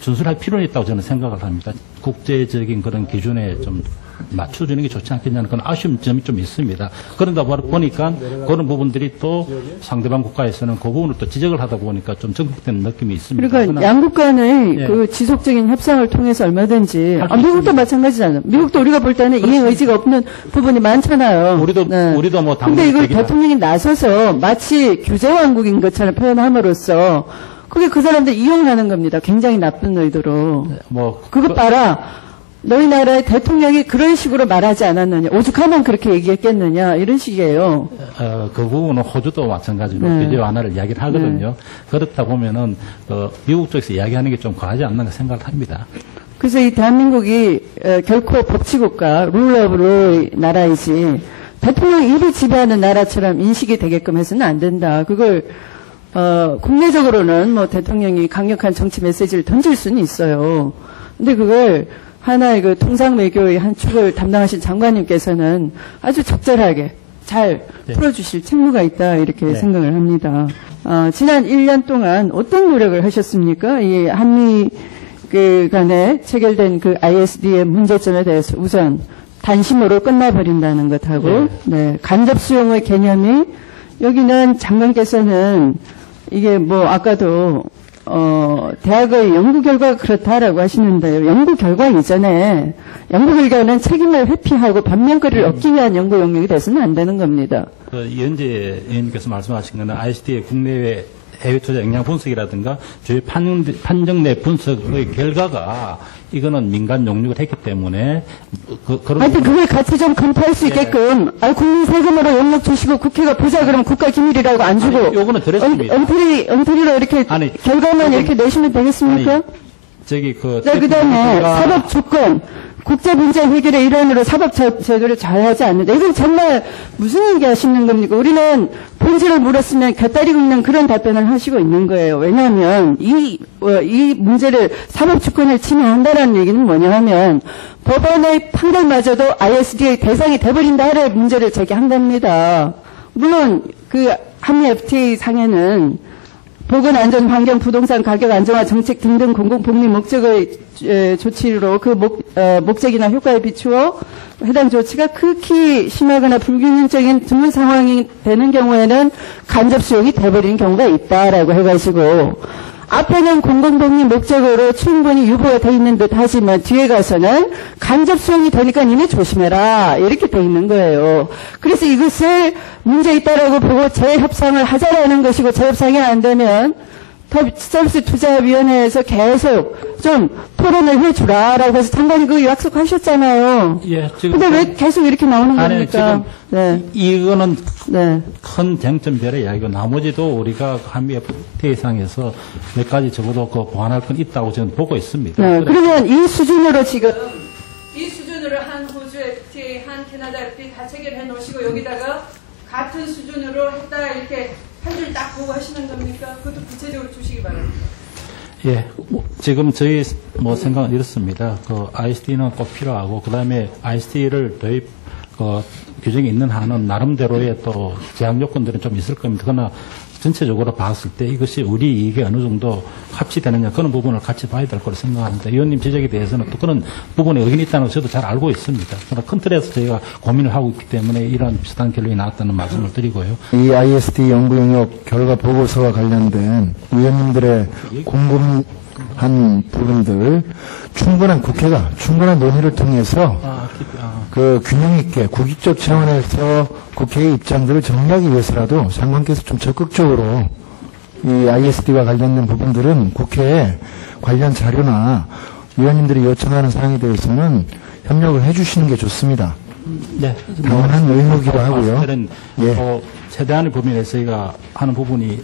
준수할 필요는 있다고 저는 생각을 합니다. 국제적인 그런 기준에 좀 맞춰주는 게 좋지 않겠냐는 그런 아쉬운 점이 좀 있습니다. 그러다 보니까 그런 부분들이 또 상대방 국가에서는 그 부분을 또 지적을 하다 보니까 좀 정복되는 느낌이 있습니다. 그러니까 양국 간의 예. 그 지속적인 협상을 통해서 얼마든지 할수 미국도 있습니다. 마찬가지잖아요. 미국도 우리가 볼 때는 이행 의지가 없는 부분이 많잖아요. 우리도 뭐 근데 이걸 당국이나 대통령이 나서서 마치 규제 왕국인 것처럼 표현함으로써 그게 그 사람들 이용하는 겁니다. 굉장히 나쁜 의도로. 뭐 그것 봐라. 너희 나라의 대통령이 그런 식으로 말하지 않았느냐. 오죽하면 그렇게 얘기했겠느냐. 이런 식이에요. 그 부분은 호주도 마찬가지로 네. 규제 완화를 이야기를 하거든요. 그렇다 보면은 미국 쪽에서 이야기하는 게 좀 과하지 않나 생각을 합니다. 그래서 이 대한민국이 결코 법치국가, 룰 오브 로의 나라이지 대통령 일을 지배하는 나라처럼 인식이 되게끔 해서는 안 된다. 그걸 국내적으로는 뭐 대통령이 강력한 정치 메시지를 던질 수는 있어요. 근데 그걸 하나의 그 통상외교의 한 축을 담당하신 장관님께서는 아주 적절하게 잘 네. 풀어주실 책무가 있다 이렇게 네. 생각을 합니다. 지난 1년 동안 어떤 노력을 하셨습니까? 이 한미 간에 체결된 그 ISD의 문제점에 대해서 우선 단심으로 끝나버린다는 것하고 네, 간접 수용의 개념이 여기는 장관께서는 이게 뭐 아까도 대학의 연구 결과가 그렇다라고 하시는데요. 연구 결과 이전에 연구 결과는 책임을 회피하고 반면거리를 얻기 위한 연구 영역이 돼서는 안 되는 겁니다. 이현재 의원님께서 말씀하신 것은 ICT의 국내외 해외 투자 영향 분석이라든가 주요 판정 내 분석의 결과가 이거는 민간 용역을 했기 때문에 그런 하여튼 그걸 같이 좀 검토할 수 있게끔 국민 세금으로 용역 주시고 국회가 보자 그러면 국가 기밀이라고 안 주고 아니, 요거는 드렸습니다. 엉터리로 이렇게 결과만 이렇게 내시면 되겠습니까? 네, 그다음에 사법 조건 국제 문제 해결의 일환으로 사법 제도를 잘하지 않는다. 이건 정말 무슨 얘기 하시는 겁니까? 우리는 본질을 물었으면 곁다리 긁는 그런 답변을 하시고 있는 거예요. 왜냐하면 이 문제를 사법 주권을 침해한다라는 얘기는 뭐냐 하면 법원의 판결마저도 ISD의 대상이 돼버린다를 문제를 제기한 겁니다. 물론 그 한미 FTA 상에는 보건, 안전, 환경, 부동산, 가격 안정화, 정책 등등 공공복리 목적의 조치로 그 목적이나 효과에 비추어 해당 조치가 극히 심하거나 불균형적인 드문 상황이 되는 경우에는 간접 수용이 돼버리는 경우가 있다라고 해가지고 앞에는 공공복리 목적으로 충분히 유보가 돼 있는 듯 하지만 뒤에 가서는 간접 수용이 되니까 니네 조심해라 이렇게 돼 있는 거예요. 그래서 이것을 문제 있다라고 보고 재협상을 하자라는 것이고 재협상이 안 되면 서비스 투자위원회에서 계속 좀 토론을 해주라라고 해서 장관이 그 약속하셨잖아요. 예, 지금 근데 왜 계속 이렇게 나오는 겁니까? 지금 이거는 네. 큰 쟁점별의 이야기고 나머지도 우리가 한미 FTA상에서 몇 가지 적어도 보완할 건 있다고 저는 보고 있습니다. 네, 그러면 이 수준으로 지금 이 수준으로 한 호주 FTA, 한 캐나다 FTA 다 체결해 놓으시고 여기다가 같은 수준으로 했다 이렇게 한 줄 딱 보고 하시는 겁니까? 그것도 구체적으로 주시기 바랍니다. 예, 지금 저희 생각은 이렇습니다. ISD는 꼭 필요하고 그다음에 ISD를 도입 규정이 있는 한은 나름대로의 또 제한 요건들은 좀 있을 겁니다. 그러나 전체적으로 봤을 때 이것이 우리 이익에 어느 정도 합치되느냐 그런 부분을 같이 봐야 될 거로 생각합니다. 의원님 지적에 대해서는 또 그런 부분에 의견이 있다는 걸 저도 잘 알고 있습니다. 그러나 큰 틀에서 저희가 고민을 하고 있기 때문에 이런 비슷한 결론이 나왔다는 말씀을 드리고요. 이 ISD 연구 영역 결과 보고서와 관련된 의원님들의 궁금한 부분들 충분한 국회가 충분한 논의를 통해서 그 균형 있게 국익적 차원에서 국회의 입장들을 정리하기 위해서라도 장관께서 좀 적극적으로 이 ISD와 관련된 부분들은 국회에 관련 자료나 의원님들이 요청하는 사항에 대해서는 협력을 해주시는 게 좋습니다. 네, 당연한 의무기도 하고요. 예. 최대한의 범위 내에서 저희가 하는 부분이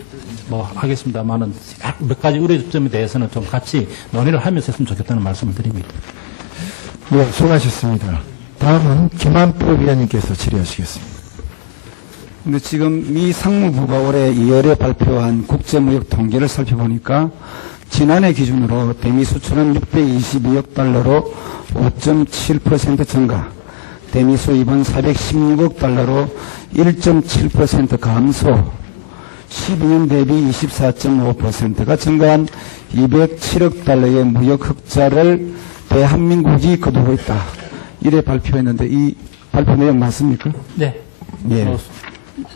하겠습니다만은 몇 가지 우려점에 대해서는 좀 같이 논의를 하면서 했으면 좋겠다는 말씀을 드립니다. 네, 수고하셨습니다. 다음은 김한표 위원님께서 질의하시겠습니다. 근데 지금 미 상무부가 올해 2월에 발표한 국제무역 통계를 살펴보니까 지난해 기준으로 대미 수출은 622억 달러로 5.7% 증가, 대미 수입은 416억 달러로 1.7% 감소, 12년 대비 24.5%가 증가한 207억 달러의 무역 흑자를 대한민국이 거두고 있다. 이래 발표했는데 이 발표 내용 맞습니까? 네. 예.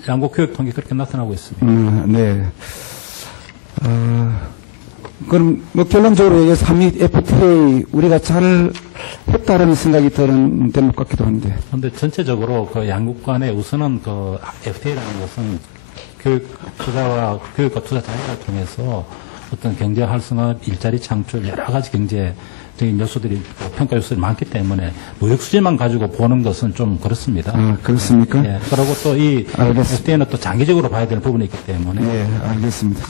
양국 교육 통계 그렇게 나타나고 있습니다. 네. 그럼 결론적으로 얘기해서 한미 FTA 우리가 잘 했다라는 생각이 드는 대목 같기도 한데. 그런데 전체적으로 양국 간에 우선은 FTA라는 것은 교육과 투자 자유를 통해서 어떤 경제 활성화, 일자리 창출, 여러 가지 경제적인 요소들이, 평가 요소들이 많기 때문에 무역 수지만 가지고 보는 것은 좀 그렇습니다. 아, 그렇습니까? 예. 그리고 또 이 알겠습니다. FTA는 또 장기적으로 봐야 될 부분이 있기 때문에. 예, 알겠습니다.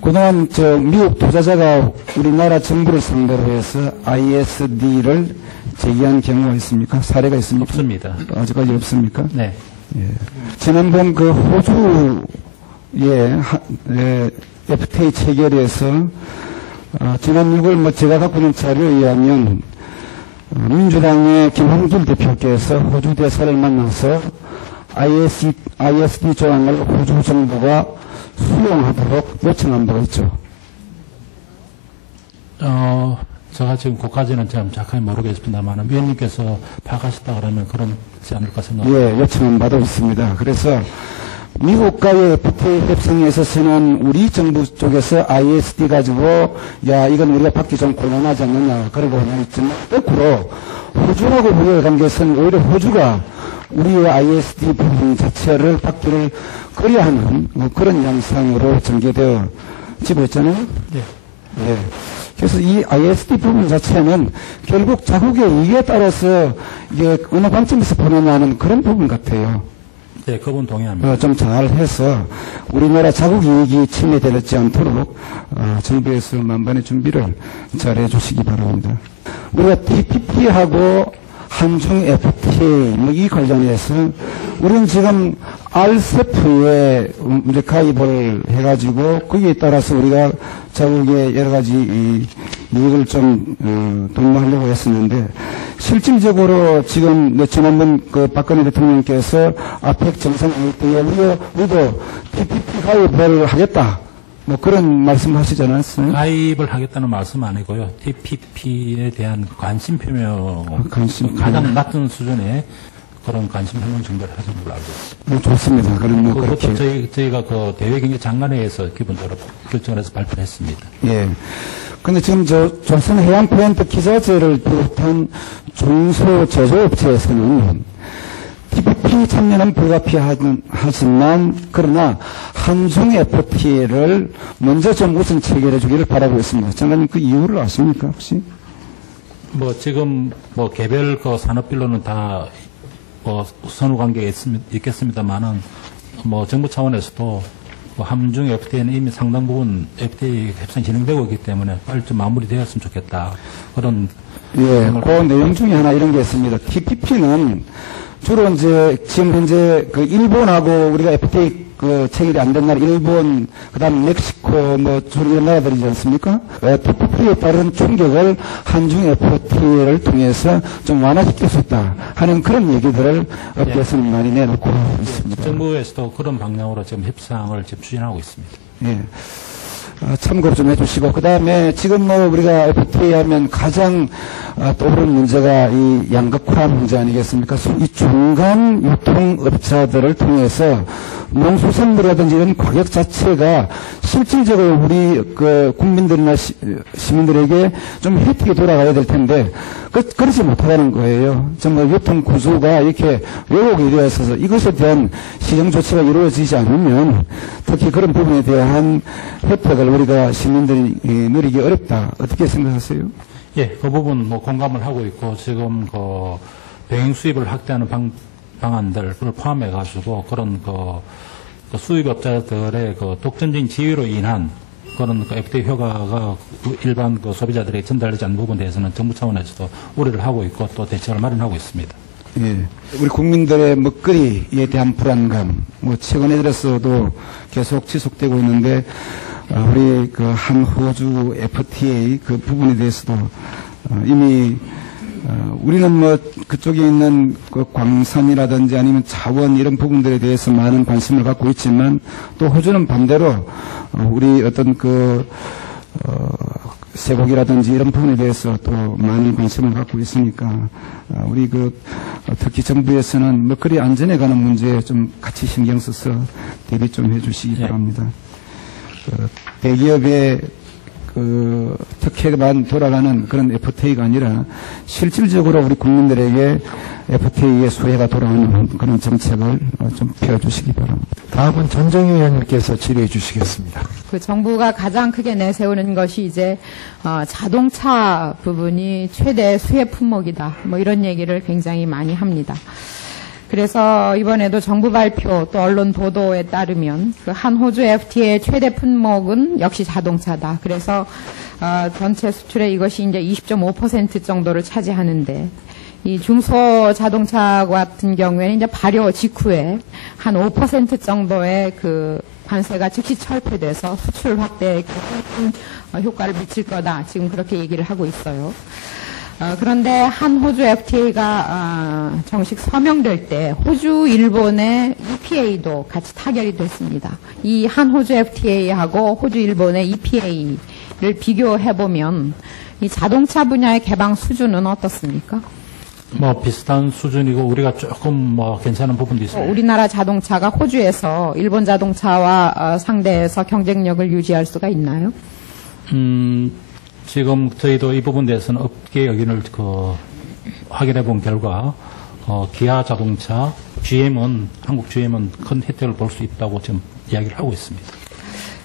그동안 미국 투자자가 우리나라 정부를 상대로 해서 ISD를 제기한 경우가 있습니까? 사례가 있습니까? 없습니다. 아직까지 없습니까? 네. 예. 지난번 그 호주의 FTA 체결에서 지난 6월 제가 갖고 있는 자료에 의하면 민주당의 김홍길 대표께서 호주 대사를 만나서 ISD 조항을 호주 정부가 수용하도록 요청한 바가 있죠. 제가 지금 그까지는 좀 정확하게 모르겠습니다만 위원님께서 파악하셨다 그러면 그렇지 않을까 생각합니다. 예, 요청한 바도 있습니다. 그래서 미국과의 FTA 협상에 있어서는 우리 정부 쪽에서 ISD 가지고 야 이건 우리가 받기 좀 곤란하지 않느냐 그러고 있지만 거꾸로 호주하고 우리의 관계에서는 오히려 호주가 우리의 ISD 부분 자체를 받기를 거래하는 그런 양상으로 전개되어지고 있잖아요. 네. 예. 그래서 이 ISD 부분 자체는 결국 자국의 이익에 따라서 이게 어느 관점에서 보느냐는 그런 부분 같아요. 네, 그분 동의합니다. 좀 잘해서 우리나라 자국 이익이 침해되지 않도록 정부에서 만반의 준비를 잘 해주시기 바랍니다. 우리가 TPP하고 한중 FTA 이 관련해서 우리는 지금 RCEP에 이제 가입을 해가지고 거기에 따라서 우리가 자국의 여러 가지 이익을 좀 도모하려고 했었는데 실질적으로 지금 지난번 그 박근혜 대통령께서 아펙 정상회의 때 우리도 TPP 가입을 하겠다. 뭐 그런 말씀하시지 않았어요? 가입을 하겠다는 말씀 아니고요. TPP에 대한 관심 표명, 관심 가장 낮은 수준의 그런 관심 표명 정도를 하는 걸로 알고 있습니다. 네, 좋습니다. 그럼 그것도 그렇게 저희가 그 대외경제장관회에서 기본적으로 결정을 해서 발표를 했습니다. 예. 근데 지금 조선해양포인트 기자재를 비롯한 중소제조업체에서는 TPP 참여는 불가피하지만 그러나 한중 FTA를 먼저 좀 우선 체결해 주기를 바라고 있습니다. 장관님 그 이유를 아십니까 혹시? 뭐 지금 뭐 개별 그 산업별로는 다 뭐 선후 관계가 있겠습니다만은 뭐 정부 차원에서도 뭐 한중 FTA는 이미 상당 부분 FTA 협상이 진행되고 있기 때문에 빨리 좀 마무리되었으면 좋겠다. 그런 예, 그 내용 중에 하나 이런 게 있습니다. TPP는 주로 이제 지금 현재 그 일본하고 우리가 FTA 그 체결이 안 된 나라 일본 그다음 멕시코 뭐 주로 이런 나라들이지 않습니까? TPP에 따른 충격을 한중 FTA를 통해서 좀 완화시킬 수 있다 하는 그런 얘기들을 업계에서 많이 내놓고 있습니다. 정부에서도 그런 방향으로 지금 협상을 지금 추진하고 있습니다. 예. 참고 좀 해주시고 그 다음에 지금 뭐 우리가 FTA 하면 가장 떠오르는 문제가 이 양극화 문제 아니겠습니까? 이 중간 유통업자들을 통해서 농수산물이라든지 이런 가격 자체가 실질적으로 우리 그 국민들이나 시민들에게 좀 혜택이 돌아가야 될 텐데 그렇지 못하다는 거예요. 정말 유통 구조가 이렇게 왜곡이 되어 있어서 이것에 대한 시정 조치가 이루어지지 않으면 특히 그런 부분에 대한 혜택을 우리가 시민들이 누리기 어렵다. 어떻게 생각하세요? 예, 그 부분 뭐 공감을 하고 있고 지금 그 병행 수입을 확대하는 방안들을 포함해 가지고 그런 그 수입업자들의 그 독점적인 지위로 인한 그런 그 FTA 효과가 일반 그 소비자들에게 전달되지 않는 부분에 대해서는 정부 차원에서도 우려를 하고 있고 또 대책을 마련하고 있습니다. 예. 우리 국민들의 먹거리에 대한 불안감, 뭐 최근에 들어서도 계속 지속되고 있는데 우리 그 한호주 FTA 그 부분에 대해서도 이미 우리는 뭐 그쪽에 있는 그 광산이라든지 아니면 자원 이런 부분들에 대해서 많은 관심을 갖고 있지만 또 호주는 반대로 우리 어떤 그 쇠고기라든지 이런 부분에 대해서 또 많은 관심을 갖고 있으니까 우리 그 특히 정부에서는 먹거리 안전에 관한 문제에 좀 같이 신경 써서 대비 좀 해주시기 바랍니다. 대기업의 그 특혜만 돌아가는 그런 FTA가 아니라 실질적으로 우리 국민들에게 FTA의 수혜가 돌아오는 그런 정책을 좀 펴주시기 바랍니다. 다음은 전정희 의원님께서 질의해 주시겠습니다. 그 정부가 가장 크게 내세우는 것이 이제 자동차 부분이 최대 수혜 품목이다. 뭐 이런 얘기를 굉장히 많이 합니다. 그래서 이번에도 정부 발표 또 언론 보도에 따르면 그 한 호주 FTA의 최대 품목은 역시 자동차다. 그래서 전체 수출의 이것이 이제 20.5% 정도를 차지하는데 이 중소 자동차 같은 경우에는 이제 발효 직후에 한 5% 정도의 그 관세가 즉시 철폐돼서 수출 확대에 큰 효과를 미칠 거다. 지금 그렇게 얘기를 하고 있어요. 그런데 한 호주 FTA가 정식 서명될 때 호주, 일본의 EPA도 같이 타결이 됐습니다. 이 한 호주 FTA하고 호주, 일본의 EPA를 비교해보면 이 자동차 분야의 개방 수준은 어떻습니까? 뭐 비슷한 수준이고 우리가 조금 뭐 괜찮은 부분도 있어요. 우리나라 자동차가 호주에서 일본 자동차와 상대해서 경쟁력을 유지할 수가 있나요? 지금 저희도 이 부분에 대해서는 업계 의견을 확인해 본 결과 기아 자동차, 한국 GM은 큰 혜택을 볼 수 있다고 지금 이야기를 하고 있습니다.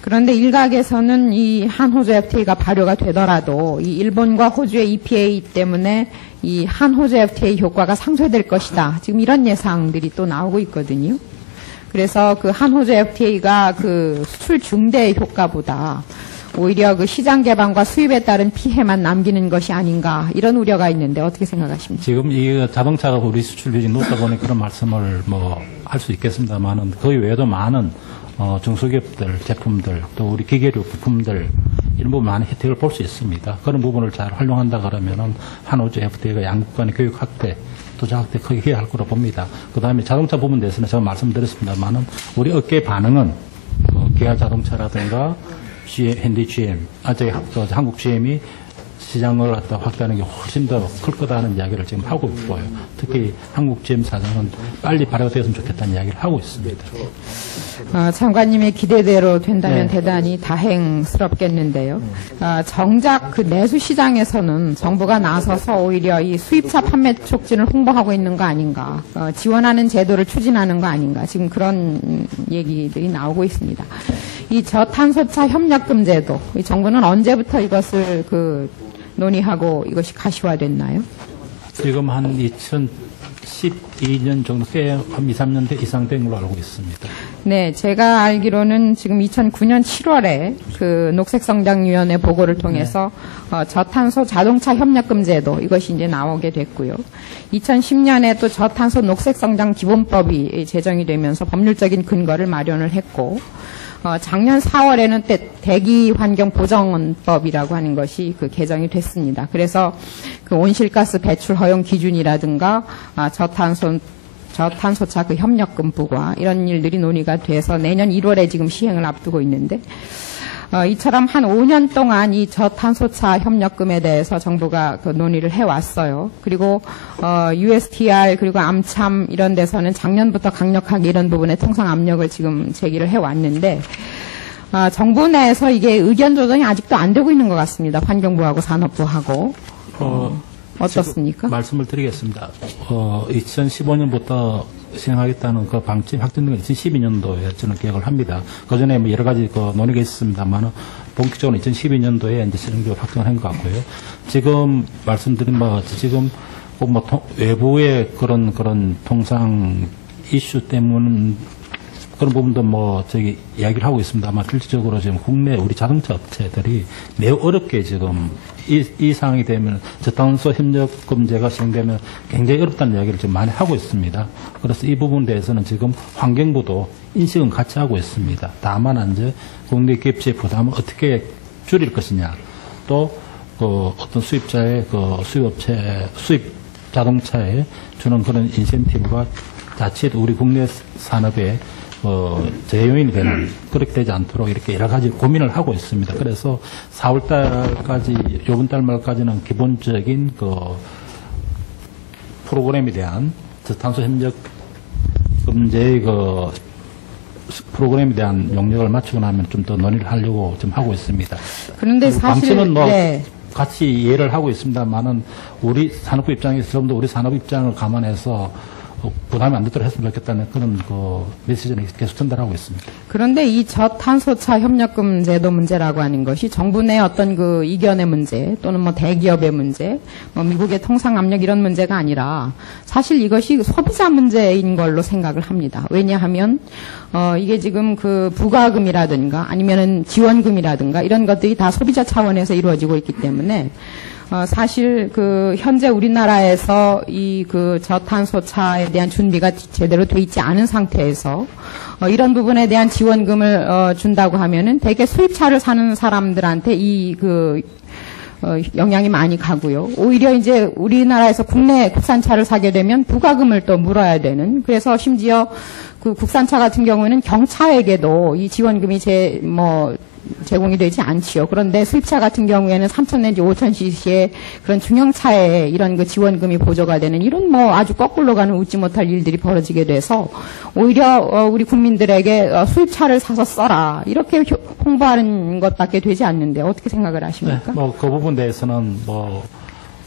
그런데 일각에서는 이 한 호주 FTA가 발효가 되더라도 이 일본과 호주의 EPA 때문에 이 한 호주 FTA 효과가 상쇄될 것이다. 지금 이런 예상들이 또 나오고 있거든요. 그래서 그 한 호주 FTA가 그 수출 중대 효과보다 오히려 그 시장 개방과 수입에 따른 피해만 남기는 것이 아닌가 이런 우려가 있는데 어떻게 생각하십니까? 지금 이 자동차가 우리 수출 비중이 높다 보니 그런 말씀을 뭐 할 수 있겠습니다만은 그 외에도 많은 중소기업들 제품들 또 우리 기계류 부품들 이런 부분 많은 혜택을 볼 수 있습니다. 그런 부분을 잘 활용한다 그러면은 한 호주 FTA가 양국 간의 교육 확대 투자 확대 크게 기여할 거로 봅니다. 그 다음에 자동차 부분 대해서는 제가 말씀드렸습니다만은 우리 업계의 반응은 기아 자동차라든가 현대 GM, 한국 GM이 시장을 갖다 확대하는 게 훨씬 더 클 거다는 이야기를 지금 하고 있고요. 특히 한국 GM 사장은 빨리 발효가 되었으면 좋겠다는 이야기를 하고 있습니다. 장관님의 기대대로 된다면 대단히 다행스럽겠는데요. 정작 그 내수 시장에서는 정부가 나서서 오히려 이 수입차 판매 촉진을 홍보하고 있는 거 아닌가, 지원하는 제도를 추진하는 거 아닌가, 지금 그런 얘기들이 나오고 있습니다. 이 저탄소차 협력금 제도, 이 정부는 언제부터 이것을 논의하고 이것이 가시화됐나요? 지금 한 2012년 정도 한 2, 3년 이상 된 걸로 알고 있습니다. 네, 제가 알기로는 지금 2009년 7월에 그 녹색성장위원회 보고를 통해서 저탄소 자동차 협력금 제도 이것이 이제 나오게 됐고요. 2010년에 또 저탄소 녹색성장 기본법이 제정이 되면서 법률적인 근거를 마련을 했고 작년 4월에는 대기 환경 보정법이라고 하는 것이 개정이 됐습니다. 그래서 그 온실가스 배출 허용 기준이라든가 저탄소차 협력금 부과 이런 일들이 논의가 돼서 내년 1월에 지금 시행을 앞두고 있는데 이처럼 한 5년 동안 이 저탄소차 협력금에 대해서 정부가 논의를 해왔어요. 그리고 USTR 그리고 암참 이런 데서는 작년부터 강력하게 이런 부분에 통상 압력을 지금 제기를 해왔는데 정부 내에서 이게 의견 조정이 아직도 안 되고 있는 것 같습니다. 환경부하고 산업부하고. 어떻습니까? 말씀을 드리겠습니다. 2015년부터 시행하겠다는 그 방침이 확정된 건 2012년도에 저는 기억을 합니다. 그 전에 뭐 여러 가지 논의가 있었습니다만 본격적으로 2012년도에 이제 실행적으로 확정을 한 것 같고요. 지금 말씀드린 바와 같이 지금 외부의 그런 통상 이슈 때문에 그런 부분도 이야기를 하고 있습니다만 실질적으로 지금 국내 우리 자동차 업체들이 매우 어렵게 지금 이 상황이 되면 저탄소 협력금제가 시행되면 굉장히 어렵다는 이야기를 지금 많이 하고 있습니다. 그래서 이 부분에 대해서는 지금 환경부도 인식은 같이 하고 있습니다. 다만 이제 국내 기업체의 부담을 어떻게 줄일 것이냐, 또 어떤 수입자의 수입 자동차에 주는 그런 인센티브가 자칫 우리 국내 산업에 재요인이 되는, 그렇게 되지 않도록 이렇게 여러 가지 고민을 하고 있습니다. 그래서 4월달까지, 요번 달 말까지는 기본적인 프로그램에 대한 저탄소 협력 금제의 프로그램에 대한 용역을 마치고 나면 좀 더 논의를 하려고 좀 하고 있습니다. 그런데 사실 방침은 뭐 네. 같이 이해를 하고 있습니다만은 우리 산업부 입장에서 좀 더 우리 산업 입장을 감안해서 부담이 안 되도록 했으면 좋겠다는 그런 그 메시지를 계속 전달하고 있습니다. 그런데 이 저탄소차 협력금 제도 문제라고 하는 것이 정부 내 어떤 그 이견의 문제 또는 뭐 대기업의 문제, 뭐 미국의 통상 압력 이런 문제가 아니라 사실 이것이 소비자 문제인 걸로 생각을 합니다. 왜냐하면 이게 지금 그 부가금이라든가 아니면은 지원금이라든가 이런 것들이 다 소비자 차원에서 이루어지고 있기 때문에 사실 그 현재 우리나라에서 이 그 저탄소차에 대한 준비가 제대로 돼 있지 않은 상태에서 이런 부분에 대한 지원금을 준다고 하면은 대개 수입차를 사는 사람들한테 이 그 영향이 많이 가고요. 오히려 이제 우리나라에서 국산차를 사게 되면 부가금을 또 물어야 되는. 그래서 심지어 그 국산차 같은 경우에는 경차에게도 이 지원금이 제공이 되지 않지요. 그런데 수입차 같은 경우에는 3,000 내지 5,000cc의 그런 중형차에 이런 그 지원금이 보조가 되는 이런 아주 거꾸로 가는 웃지 못할 일들이 벌어지게 돼서 오히려 우리 국민들에게 수입차를 사서 써라 이렇게 홍보하는 것밖에 되지 않는데 어떻게 생각을 하십니까? 네, 그 부분 대해서는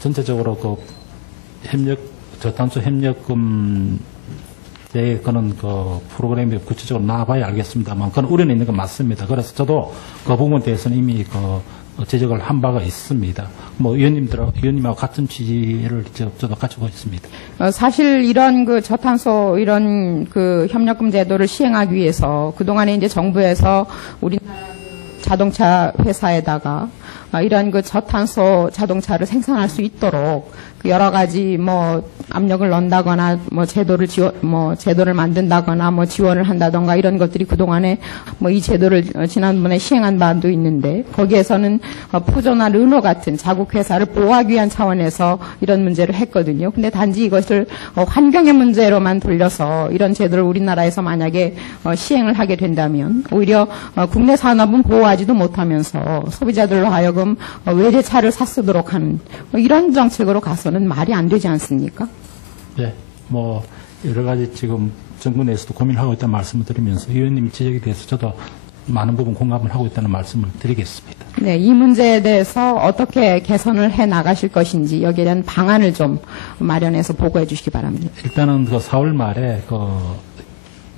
전체적으로 그 저탄소 협력금 그런 그 프로그램이 구체적으로 나와봐야 알겠습니다만 그런 우려는 있는 건 맞습니다. 그래서 저도 그 부분에 대해서는 이미 그 지적을 한 바가 있습니다. 의원님하고 같은 취지를 저도 가지고 있습니다. 사실 이런 그 저탄소 이런 그 협력금 제도를 시행하기 위해서 그동안에 이제 정부에서 우리나라 자동차 회사에다가 이런 그 저탄소 자동차를 생산할 수 있도록 여러 가지 압력을 넣는다거나 제도를 만든다거나 지원을 한다던가 이런 것들이 그동안에 이 제도를 지난번에 시행한 바도 있는데 거기에서는 푸조나 르노 같은 자국 회사를 보호하기 위한 차원에서 이런 문제를 했거든요. 근데 단지 이것을 환경의 문제로만 돌려서 이런 제도를 우리나라에서 만약에 시행을 하게 된다면 오히려 국내 산업은 보호하지도 못하면서 소비자들로 하여금 외제차를 샀쓰도록 하는 이런 정책으로 가서는 말이 안 되지 않습니까? 네, 여러 가지 지금 정부 내에서도 고민하고 있다는 말씀을 드리면서 의원님 지적에 대해서 저도 많은 부분 공감을 하고 있다는 말씀을 드리겠습니다. 네, 이 문제에 대해서 어떻게 개선을 해 나가실 것인지 여기에 대한 방안을 좀 마련해서 보고해 주시기 바랍니다. 일단은 4월 말에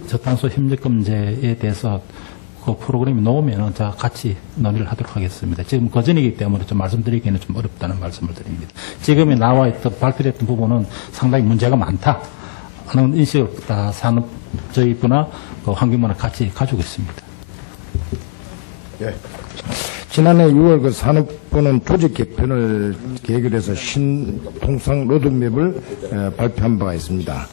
저탄소 협력금제에 대해서 그 프로그램이 나오면은 제가 같이 논의를 하도록 하겠습니다. 지금 거전이기 때문에 좀 말씀드리기에는 좀 어렵다는 말씀을 드립니다. 지금에 나와 있던 발표됐던 부분은 상당히 문제가 많다는 인식을 다 산업적이거나 환경부나 같이 가지고 있습니다. 예. 지난해 6월 산업부는 조직 개편을 계기로 해서 신통상 로드맵을 발표한 바가 있습니다.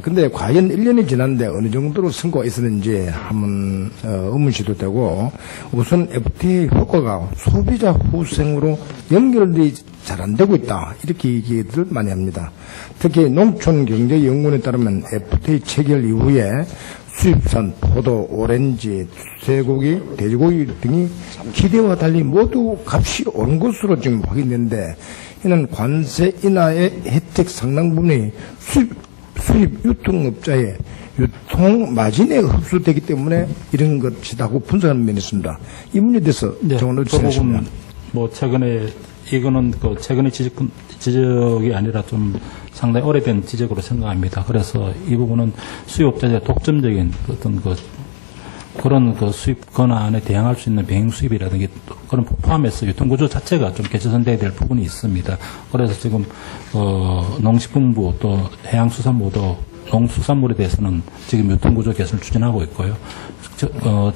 근데 과연 1년이 지났는데 어느 정도로 성과가 있었는지 한번 의문시도 되고 우선 FTA 효과가 소비자 후생으로 연결이 잘 안 되고 있다 이렇게 얘기들 많이 합니다. 특히 농촌경제연구원에 따르면 FTA 체결 이후에 수입산 포도, 오렌지, 쇠고기, 돼지고기 등이 기대와 달리 모두 값이 오른 것으로 지금 확인됐는데 이는 관세 인하의 혜택 상당 부분이 수입 유통업자의 유통 마진에 흡수되기 때문에 이런 것이라고 분석하는 면이 있습니다. 이 문제에 대해서 정언을 주시겠습니다. 최근에 이거는 최근의 지적이 아니라 좀 상당히 오래된 지적으로 생각합니다. 그래서 이 부분은 수입업자의 독점적인 어떤 그런 수입 권한에 대항할 수 있는 병행 수입이라든지 그런 포함해서 유통구조 자체가 좀 개선돼야 될 부분이 있습니다. 그래서 지금 농식품부 또 해양수산부도 농수산물에 대해서는 지금 유통구조 개선을 추진하고 있고요.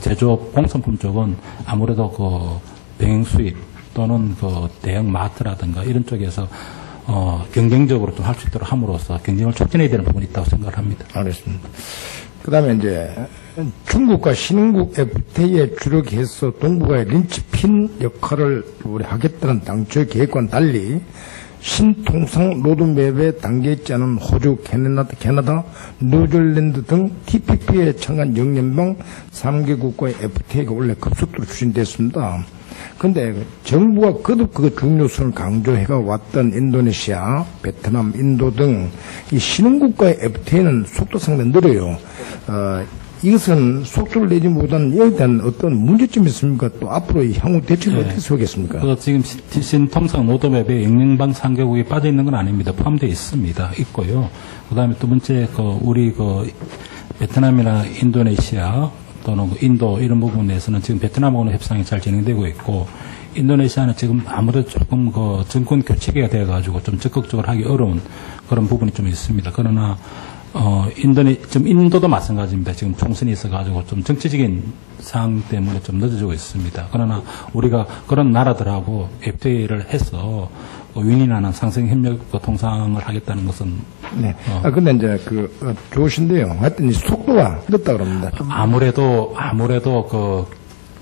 제조업 공산품 쪽은 아무래도 병행 수입 또는 대형 마트라든가 이런 쪽에서 경쟁적으로 좀 할 수 있도록 함으로써 경쟁을 촉진해야 되는 부분이 있다고 생각을 합니다. 알겠습니다. 그 다음에 이제 중국과 신흥국 FTA에 주력해서 동북아의 린치핀 역할을 우리 하겠다는 당초의 계획과는 달리 신통상 로드맵에 담겨있지 않은 호주, 캐나다, 뉴질랜드 등 TPP에 참가한 영연방 3개국과의 FTA가 원래 급속도로 추진됐습니다. 그런데 정부가 거듭 그 중요성을 강조해가 왔던 인도네시아, 베트남, 인도 등 이 신흥국가의 FTA는 속도 상당히 느려요. 이것은 속도를 내지 못한 여기에 대한 어떤 문제점이 있습니까? 또 앞으로 향후 대책을 어떻게 세우겠습니까? 그 지금 신통상 로드맵에 영령방 3개국이 빠져 있는 건 아닙니다. 포함되어 있습니다. 있고요. 그다음에 두 번째 우리 베트남이나 인도네시아 또는 인도 이런 부분에서는 지금 베트남하고는 협상이 잘 진행되고 있고 인도네시아는 지금 아무래도 조금 정권 교체기가 되어가지고 좀 적극적으로 하기 어려운 그런 부분이 좀 있습니다. 그러나 지금 인도도 마찬가지입니다. 지금 총선이 있어가지고 좀 정치적인 상황 때문에 좀 늦어지고 있습니다. 그러나 우리가 그런 나라들하고 FTA를 해서 윈윈하는 상생 협력 통상을 하겠다는 것은. 네. 근데 이제 좋으신데요. 하여튼 이 속도가 늦다 그럽니다. 아무래도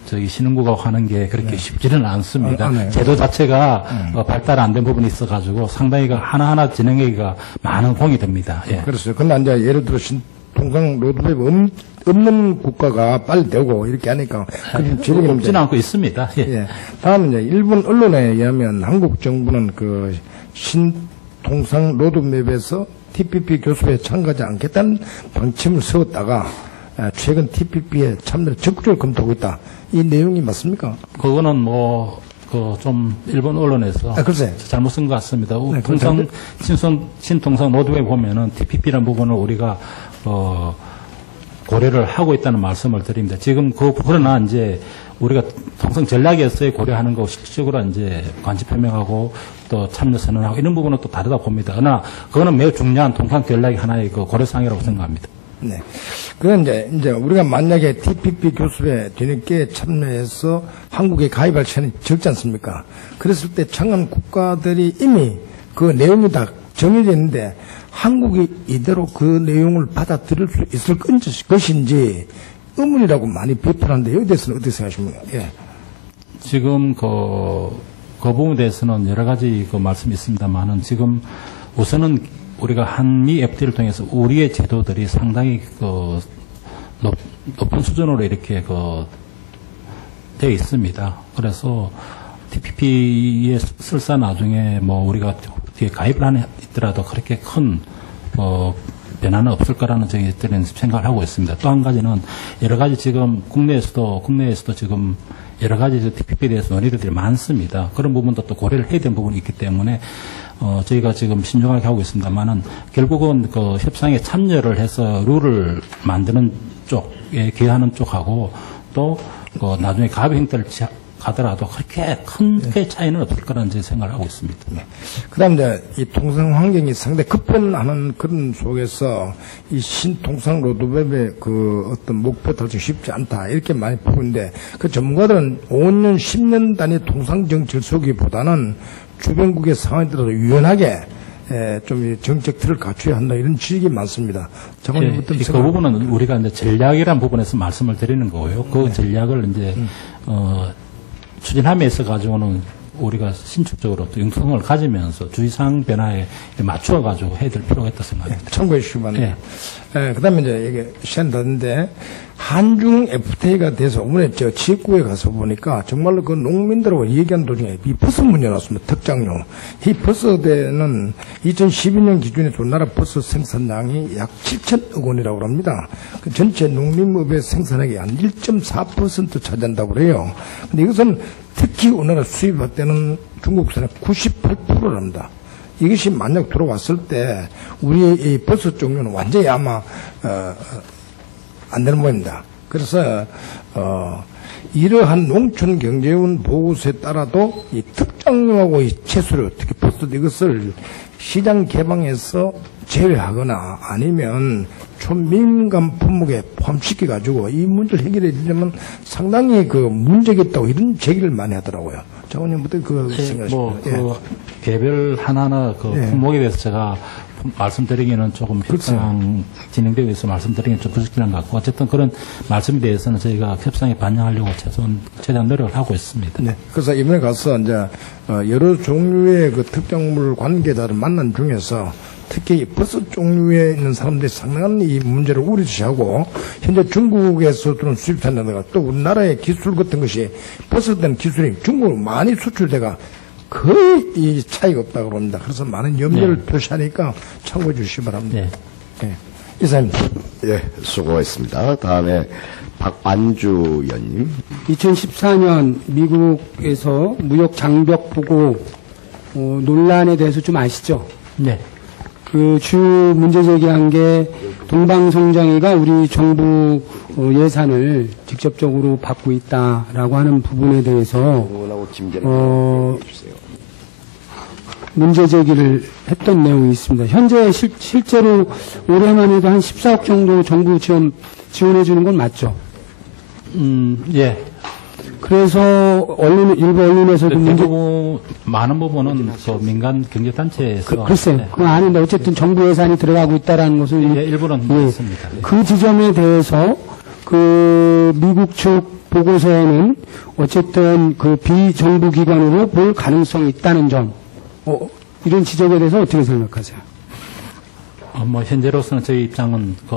저기 신흥국하고 하는 게 그렇게 쉽지는 않습니다. 네. 제도 자체가 발달 안 된 부분이 있어가지고 상당히 하나하나 진행하기가 많은 공이 됩니다. 예. 그렇죠. 근데 이제 예를 들어 신통상 로드맵 없는 국가가 빨리 되고 이렇게 하니까 없지는 않고 있습니다. 예. 예. 다음은 이제 일본 언론에 의하면 한국 정부는 신통상 로드맵에서 TPP 교섭에 참가하지 않겠다는 방침을 세웠다가 최근 TPP에 참여를 적극적으로 검토하고 있다. 이 내용이 맞습니까? 그거는 좀 일본 언론에서 잘못 쓴 것 같습니다. 네, 신통상 로드맵에 보면은 TPP라는 부분을 우리가 고려를 하고 있다는 말씀을 드립니다. 지금 그러나 이제 우리가 통상 전략에서의 고려하는 거 실질적으로 이제 관심 표명하고 또 참여 선언하고 이런 부분은 또 다르다 봅니다. 그러나 그거는 매우 중요한 통상 전략의 하나의 고려사항이라고 생각합니다. 네. 그런데 이제 우리가 만약에 TPP 교섭에 뒤늦게 참여해서 한국에 가입할 시간이 적지 않습니까? 그랬을 때 청한 국가들이 이미 그 내용이 다 정해져 있는데 한국이 이대로 그 내용을 받아들일 수 있을 것인지 의문이라고 많이 비판하는데 여기에 대해서는 어떻게 생각하십니까? 예. 지금 그 부분에 대해서는 여러 가지 말씀이 있습니다만은 지금 우선은 우리가 한미 FTA를 통해서 우리의 제도들이 상당히 높은 수준으로 이렇게 되어 있습니다. 그래서 TPP에 설사 나중에 우리가 뒤에 가입을 있더라도 그렇게 큰 변화는 없을 거라는 저희들은 생각을 하고 있습니다. 또 한 가지는 여러 가지 지금 국내에서도 지금 여러 가지 TPP에 대해서 논의들이 많습니다. 그런 부분도 또 고려를 해야 되는 부분이 있기 때문에 저희가 지금 신중하게 하고 있습니다만은 결국은 협상에 참여를 해서 룰을 만드는 쪽에 기여하는 쪽하고 또 나중에 가입 행태를 가더라도 그렇게 큰 차이는 없을 거라는 제 생각을 하고 있습니다. 네. 그다음 이제 이 통상 환경이 상당히 급변하는 그런 속에서 이 신통상 로드맵의 어떤 목표 달성 쉽지 않다 이렇게 많이 보고 있는데 그 전문가들은 5년, 10년 단위 통상 정책을 세우기보다는 주변국의 상황에 따라서 유연하게 좀 정책 틀을 갖춰야 한다 이런 지적이 많습니다. 장관님부터 그 부분은 우리가 이제 전략이라는 부분에서 말씀을 드리는 거고요. 그 전략을 이제 추진함에 있어 가지고는 우리가 신축적으로 또 융통을 가지면서 주의사항 변화에 맞춰 가지고 해야 될 필요가 있다고 생각합니다. 참고해 주시기 바랍니다. 그다음에 이제 이게 시간 다는데 한중 FTA가 돼서 오늘 지역구에 가서 보니까 정말로 그 농민들하고 얘기한 도중에 이 버섯 문제 나왔습니다. 특장용. 이 버섯에는 2012년 기준에 우리나라 버섯 생산량이 약 7천억 원이라고 합니다. 그 전체 농림업의 생산액이 한 1.4% 차지한다고 그래요. 근데 이것은 특히 우리나라 수입할 때는 중국산의 98%랍니다. 이것이 만약 들어왔을 때 우리의 이 버섯 종류는 완전히 아마 안 되는 모양입니다. 그래서 이러한 농촌 경제원 보고서에 따라도 이 특장용하고 이 채소를 특히 버섯 이것을 시장 개방해서 제외하거나 아니면 초민감 품목에 포함시켜 가지고 이 문제를 해결해 주려면 상당히 문제가 있다고 이런 제기를 많이 하더라고요. 장관님부터 생각하십니까? 개별 하나하나 품목에 대해서 제가 말씀드리기는 조금 협상 진행되고 있어 말씀드리기는 좀 부족한 것 같고 어쨌든 그런 말씀에 대해서는 저희가 협상에 반영하려고 최대한 노력을 하고 있습니다. 네. 그래서 이번에 가서 이제 여러 종류의 특정물 관계자를 만난 중에서 특히 버섯 종류에 있는 사람들이 상당한 이 문제를 우려시하고 현재 중국에서 들어온 수입산자들과 또 우리나라의 기술 같은 것이 버섯된 기술이 중국으로 많이 수출돼가 거의 이 차이가 없다고 합니다. 그래서 많은 염려를 표시하니까 참고해 주시기 바랍니다. 네. 이상입니다. 예, 수고했습니다. 다음에 박완주 의원님. 2014년 미국에서 무역 장벽 보고 논란에 대해서 좀 아시죠? 네. 그 주 문제 제기한 게 동방성장위가 우리 정부 예산을 직접적으로 받고 있다라고 하는 부분에 대해서 문제 제기를 했던 내용이 있습니다. 현재 실제로 올해만 해도 한 14억 정도 정부 지원해 주는 건 맞죠? 예. 그래서 일부 언론에서도 대부분 많은 부분은 민간 경제단체에서 글쎄요. 네. 그건 아닌데 어쨌든 정부 예산이 들어가고 있다라는 것을 예, 일부는 있습니다. 예. 그 지점에 대해서 그 미국 측 보고서에는 어쨌든 그 비정부 기관으로 볼 가능성이 있다는 점, 이런 지적에 대해서 어떻게 생각하세요? 현재로서는 저희 입장은 그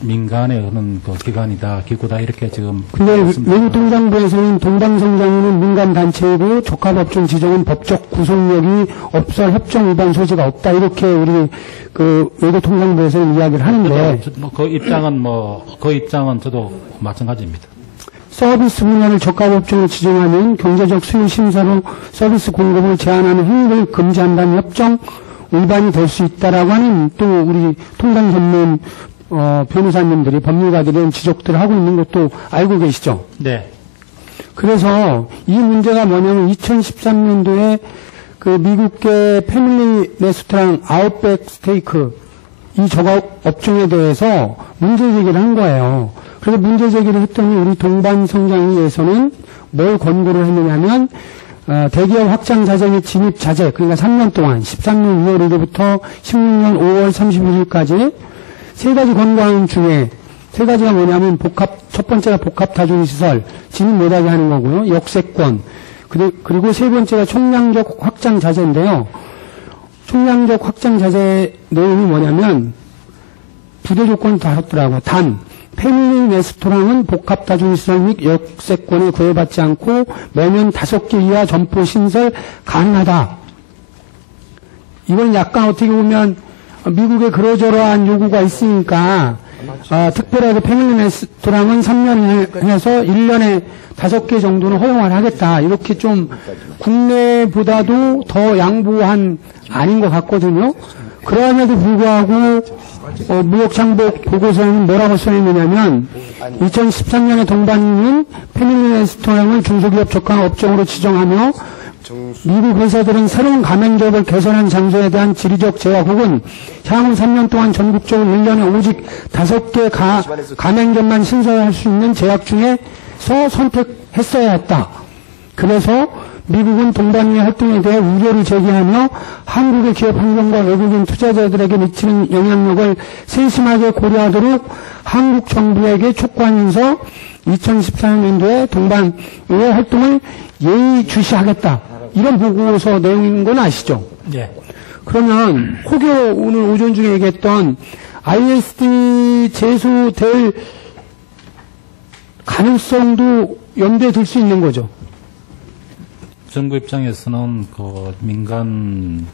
민간의 그런 그 기관이다, 기구다 이렇게 지금. 근데 외국 통상부에서는 동방성장위는 민간 단체이고 조카법정 지정은 법적 구속력이 없어 협정 위반 소지가 없다 이렇게 우리 그 외국 통상부에서는 이야기를 하는데. 그 입장은 저도 마찬가지입니다. 서비스 분야를 저가법정으로 지정하면 경제적 수요 심사로 서비스 공급을 제한하는 행위를 금지한다는 협정 위반이 될 수 있다라고 하는 또 우리 통상 전문 변호사님들이 법률가들이 지적들을 하고 있는 것도 알고 계시죠? 네. 그래서 이 문제가 뭐냐면 2013년도에 그 미국계 패밀리 레스토랑 아웃백 스테이크 이 저가 업종에 대해서 문제 제기를 한 거예요. 그래서 문제 제기를 했더니 우리 동반성장위에서는 뭘 권고를 했느냐면 대기업 확장 자재 및 진입 자재 그러니까 3년 동안 13년 2월 1일부터 16년 5월 31일까지 세 가지 권고안 중에 세 가지가 뭐냐면 첫 번째가 복합 다중시설 진입 못하게 하는 거고요. 역세권 그리고 세 번째가 총량적 확장 자재인데요. 총량적 확장 자재 내용이 뭐냐면 부대 조건이 다르더라고요. 단 패밀리 레스토랑은 복합 다중시설 및 역세권에 구애받지 않고 매년 5개 이하 점포 신설 가능하다. 이건 약간 어떻게 보면 미국에 그러저러한 요구가 있으니까 특별하게 패밀리 레스토랑은 3년 해서 1년에 5개 정도는 허용을 하겠다. 이렇게 좀 국내보다도 더 양보한 아닌 것 같거든요. 그러함에도 불구하고 무역장벽 보고서는 뭐라고 써있느냐면 2013년에 동반인은 패밀리 레스토랑을 중소기업 적합 업종으로 지정하며 미국 회사들은 새로운 가맹점을 개선한 장소에 대한 지리적 제약 혹은 향후 3년 동안 전국적으로 1년에 오직 5개 가맹점만 신설할 수 있는 제약 중에서 선택했어야 했다. 그래서 미국은 동반인의 활동에 대해 우려를 제기하며 한국의 기업 환경과 외국인 투자자들에게 미치는 영향력을 세심하게 고려하도록 한국 정부에게 촉구하면서 2014년도에 동반인의 활동을 예의주시하겠다. 이런 보고서 내용인 건 아시죠? 네. 그러면 혹여 오늘 오전 중에 얘기했던 ISD 제소될 가능성도 염두에 둘 수 있는 거죠. 정부 입장에서는 그 민간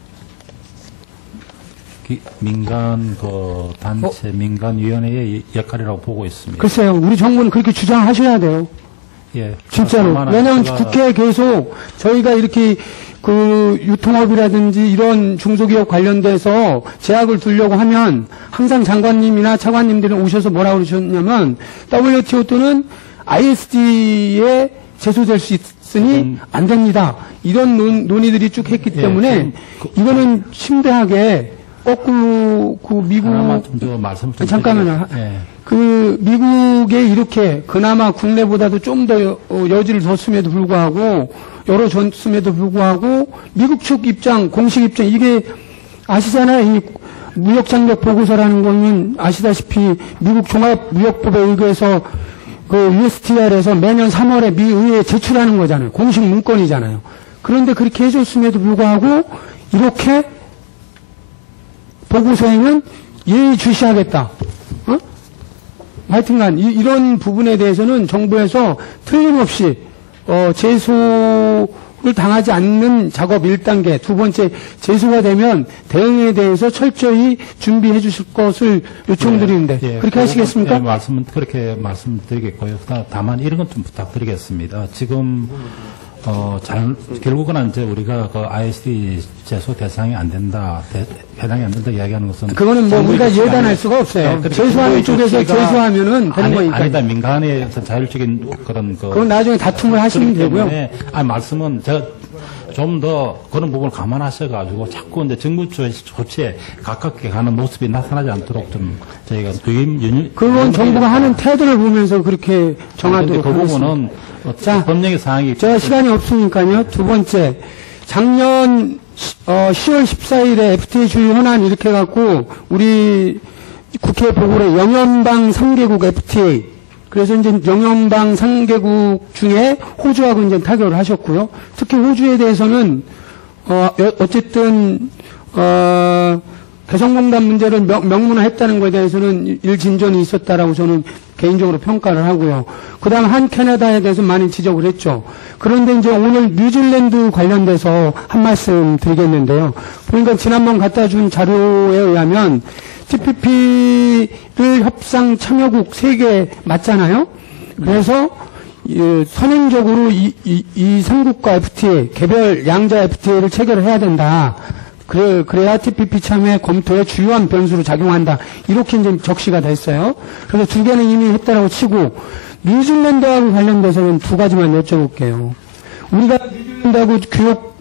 단체, 민간위원회의 역할이라고 보고 있습니다. 글쎄요, 우리 정부는 그렇게 주장하셔야 돼요. 예. 진짜로. 왜냐하면 국회에 계속 저희가 이렇게 그 유통업이라든지 이런 중소기업 관련돼서 제약을 두려고 하면 항상 장관님이나 차관님들은 오셔서 뭐라고 그러셨냐면 WTO 또는 ISD에 제소될 수 있으니 안 됩니다. 이런 논의들이 쭉 했기 때문에 이거는 심대하게 거꾸로 그 미국 잠깐만요. 그 미국에 이렇게 그나마 국내보다도 좀 더 여지를 뒀음에도 불구하고 열어줬음에도 불구하고 미국 측 입장, 공식 입장 이게 아시잖아요. 이 무역장벽 보고서라는 거는 아시다시피 미국 종합무역법에 의거해서 그 USTR에서 매년 3월에 미 의회에 제출하는 거잖아요. 공식 문건이잖아요. 그런데 그렇게 해줬음에도 불구하고 이렇게 보고서에는 예의주시하겠다. 하여튼간 이런 부분에 대해서는 정부에서 틀림없이 제소 당하지 않는 작업 1단계, 두 번째 제소가 되면 대응에 대해서 철저히 준비해 주실 것을 요청드리는데 예, 그렇게 하시겠습니까? 예, 그렇게 말씀드리겠고요. 다만 이런 건 좀 부탁드리겠습니다. 지금 결국은 이제 우리가 그 ISD 제소 대상이 안 된다, 해당이 안 된다 이야기하는 것은 그거는 뭐 우리가 예단할 수가 없어요. 네, 제소하는 쪽에서 제소하면은 되는 거니까. 아니다, 민간의 자율적인 그런 그건 나중에 다툼을 하시면 되고요. 말씀은 제가 좀 더 그런 부분을 감안하셔가지고 자꾸 이제 정부 조치에 가깝게 가는 모습이 나타나지 않도록 좀 저희가 그건 정부가 하는 태도를 보면서 그렇게 정하도록 그 하겠습니다. 부분은 법령의 사항이 제가 시간이 없으니까요. 두 번째, 작년 10월 14일에 FTA 주의 현안 이렇게 해갖고 우리 국회 보고에 영연방 3개국 FTA 그래서 이제 영연방 3개국 중에 호주하고 이제 타결을 하셨고요. 특히 호주에 대해서는 어쨌든 개성공단 문제를 명문화했다는 것에 대해서는 일진전이 있었다라고 저는 개인적으로 평가를 하고요. 그다음 한 캐나다에 대해서 많이 지적을 했죠. 그런데 이제 오늘 뉴질랜드 관련돼서 한 말씀 드리겠는데요. 그러니까 지난번 갖다 준 자료에 의하면 TPP를 협상 참여국 3개 맞잖아요. 그래서 선행적으로 이 3국과 FTA, 개별 양자 FTA를 체결을 해야 된다. 그래야 TPP 참여 검토의 주요한 변수로 작용한다. 이렇게 이제 적시가 됐어요. 그래서 2개는 이미 했다라고 치고 뉴질랜드하고 관련돼서는 2가지만 여쭤볼게요. 우리가 뉴질랜드하고 교육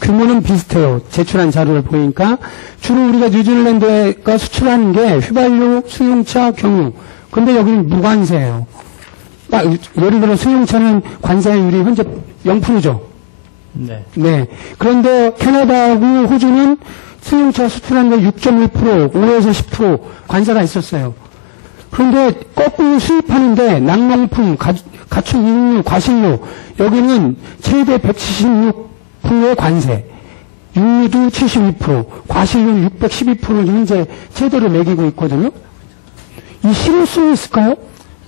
규모는 비슷해요. 제출한 자료를 보니까 주로 우리가 뉴질랜드가 수출하는 게 휘발유, 승용차, 경유. 근데 여기는 무관세예요. 예를 들어 승용차는 관세율이 현재 0%죠. 네. 네. 그런데 캐나다하고 호주는 승용차 수출하는 데 6.1%, 5에서 10% 관세가 있었어요. 그런데 거꾸로 수입하는데 낙농품, 가축 육류, 과식료 여기는 최대 176%의 관세. 육류도 72%, 과실은 612%를 현재 최대로 매기고 있거든요. 이 실효 수 있을까요?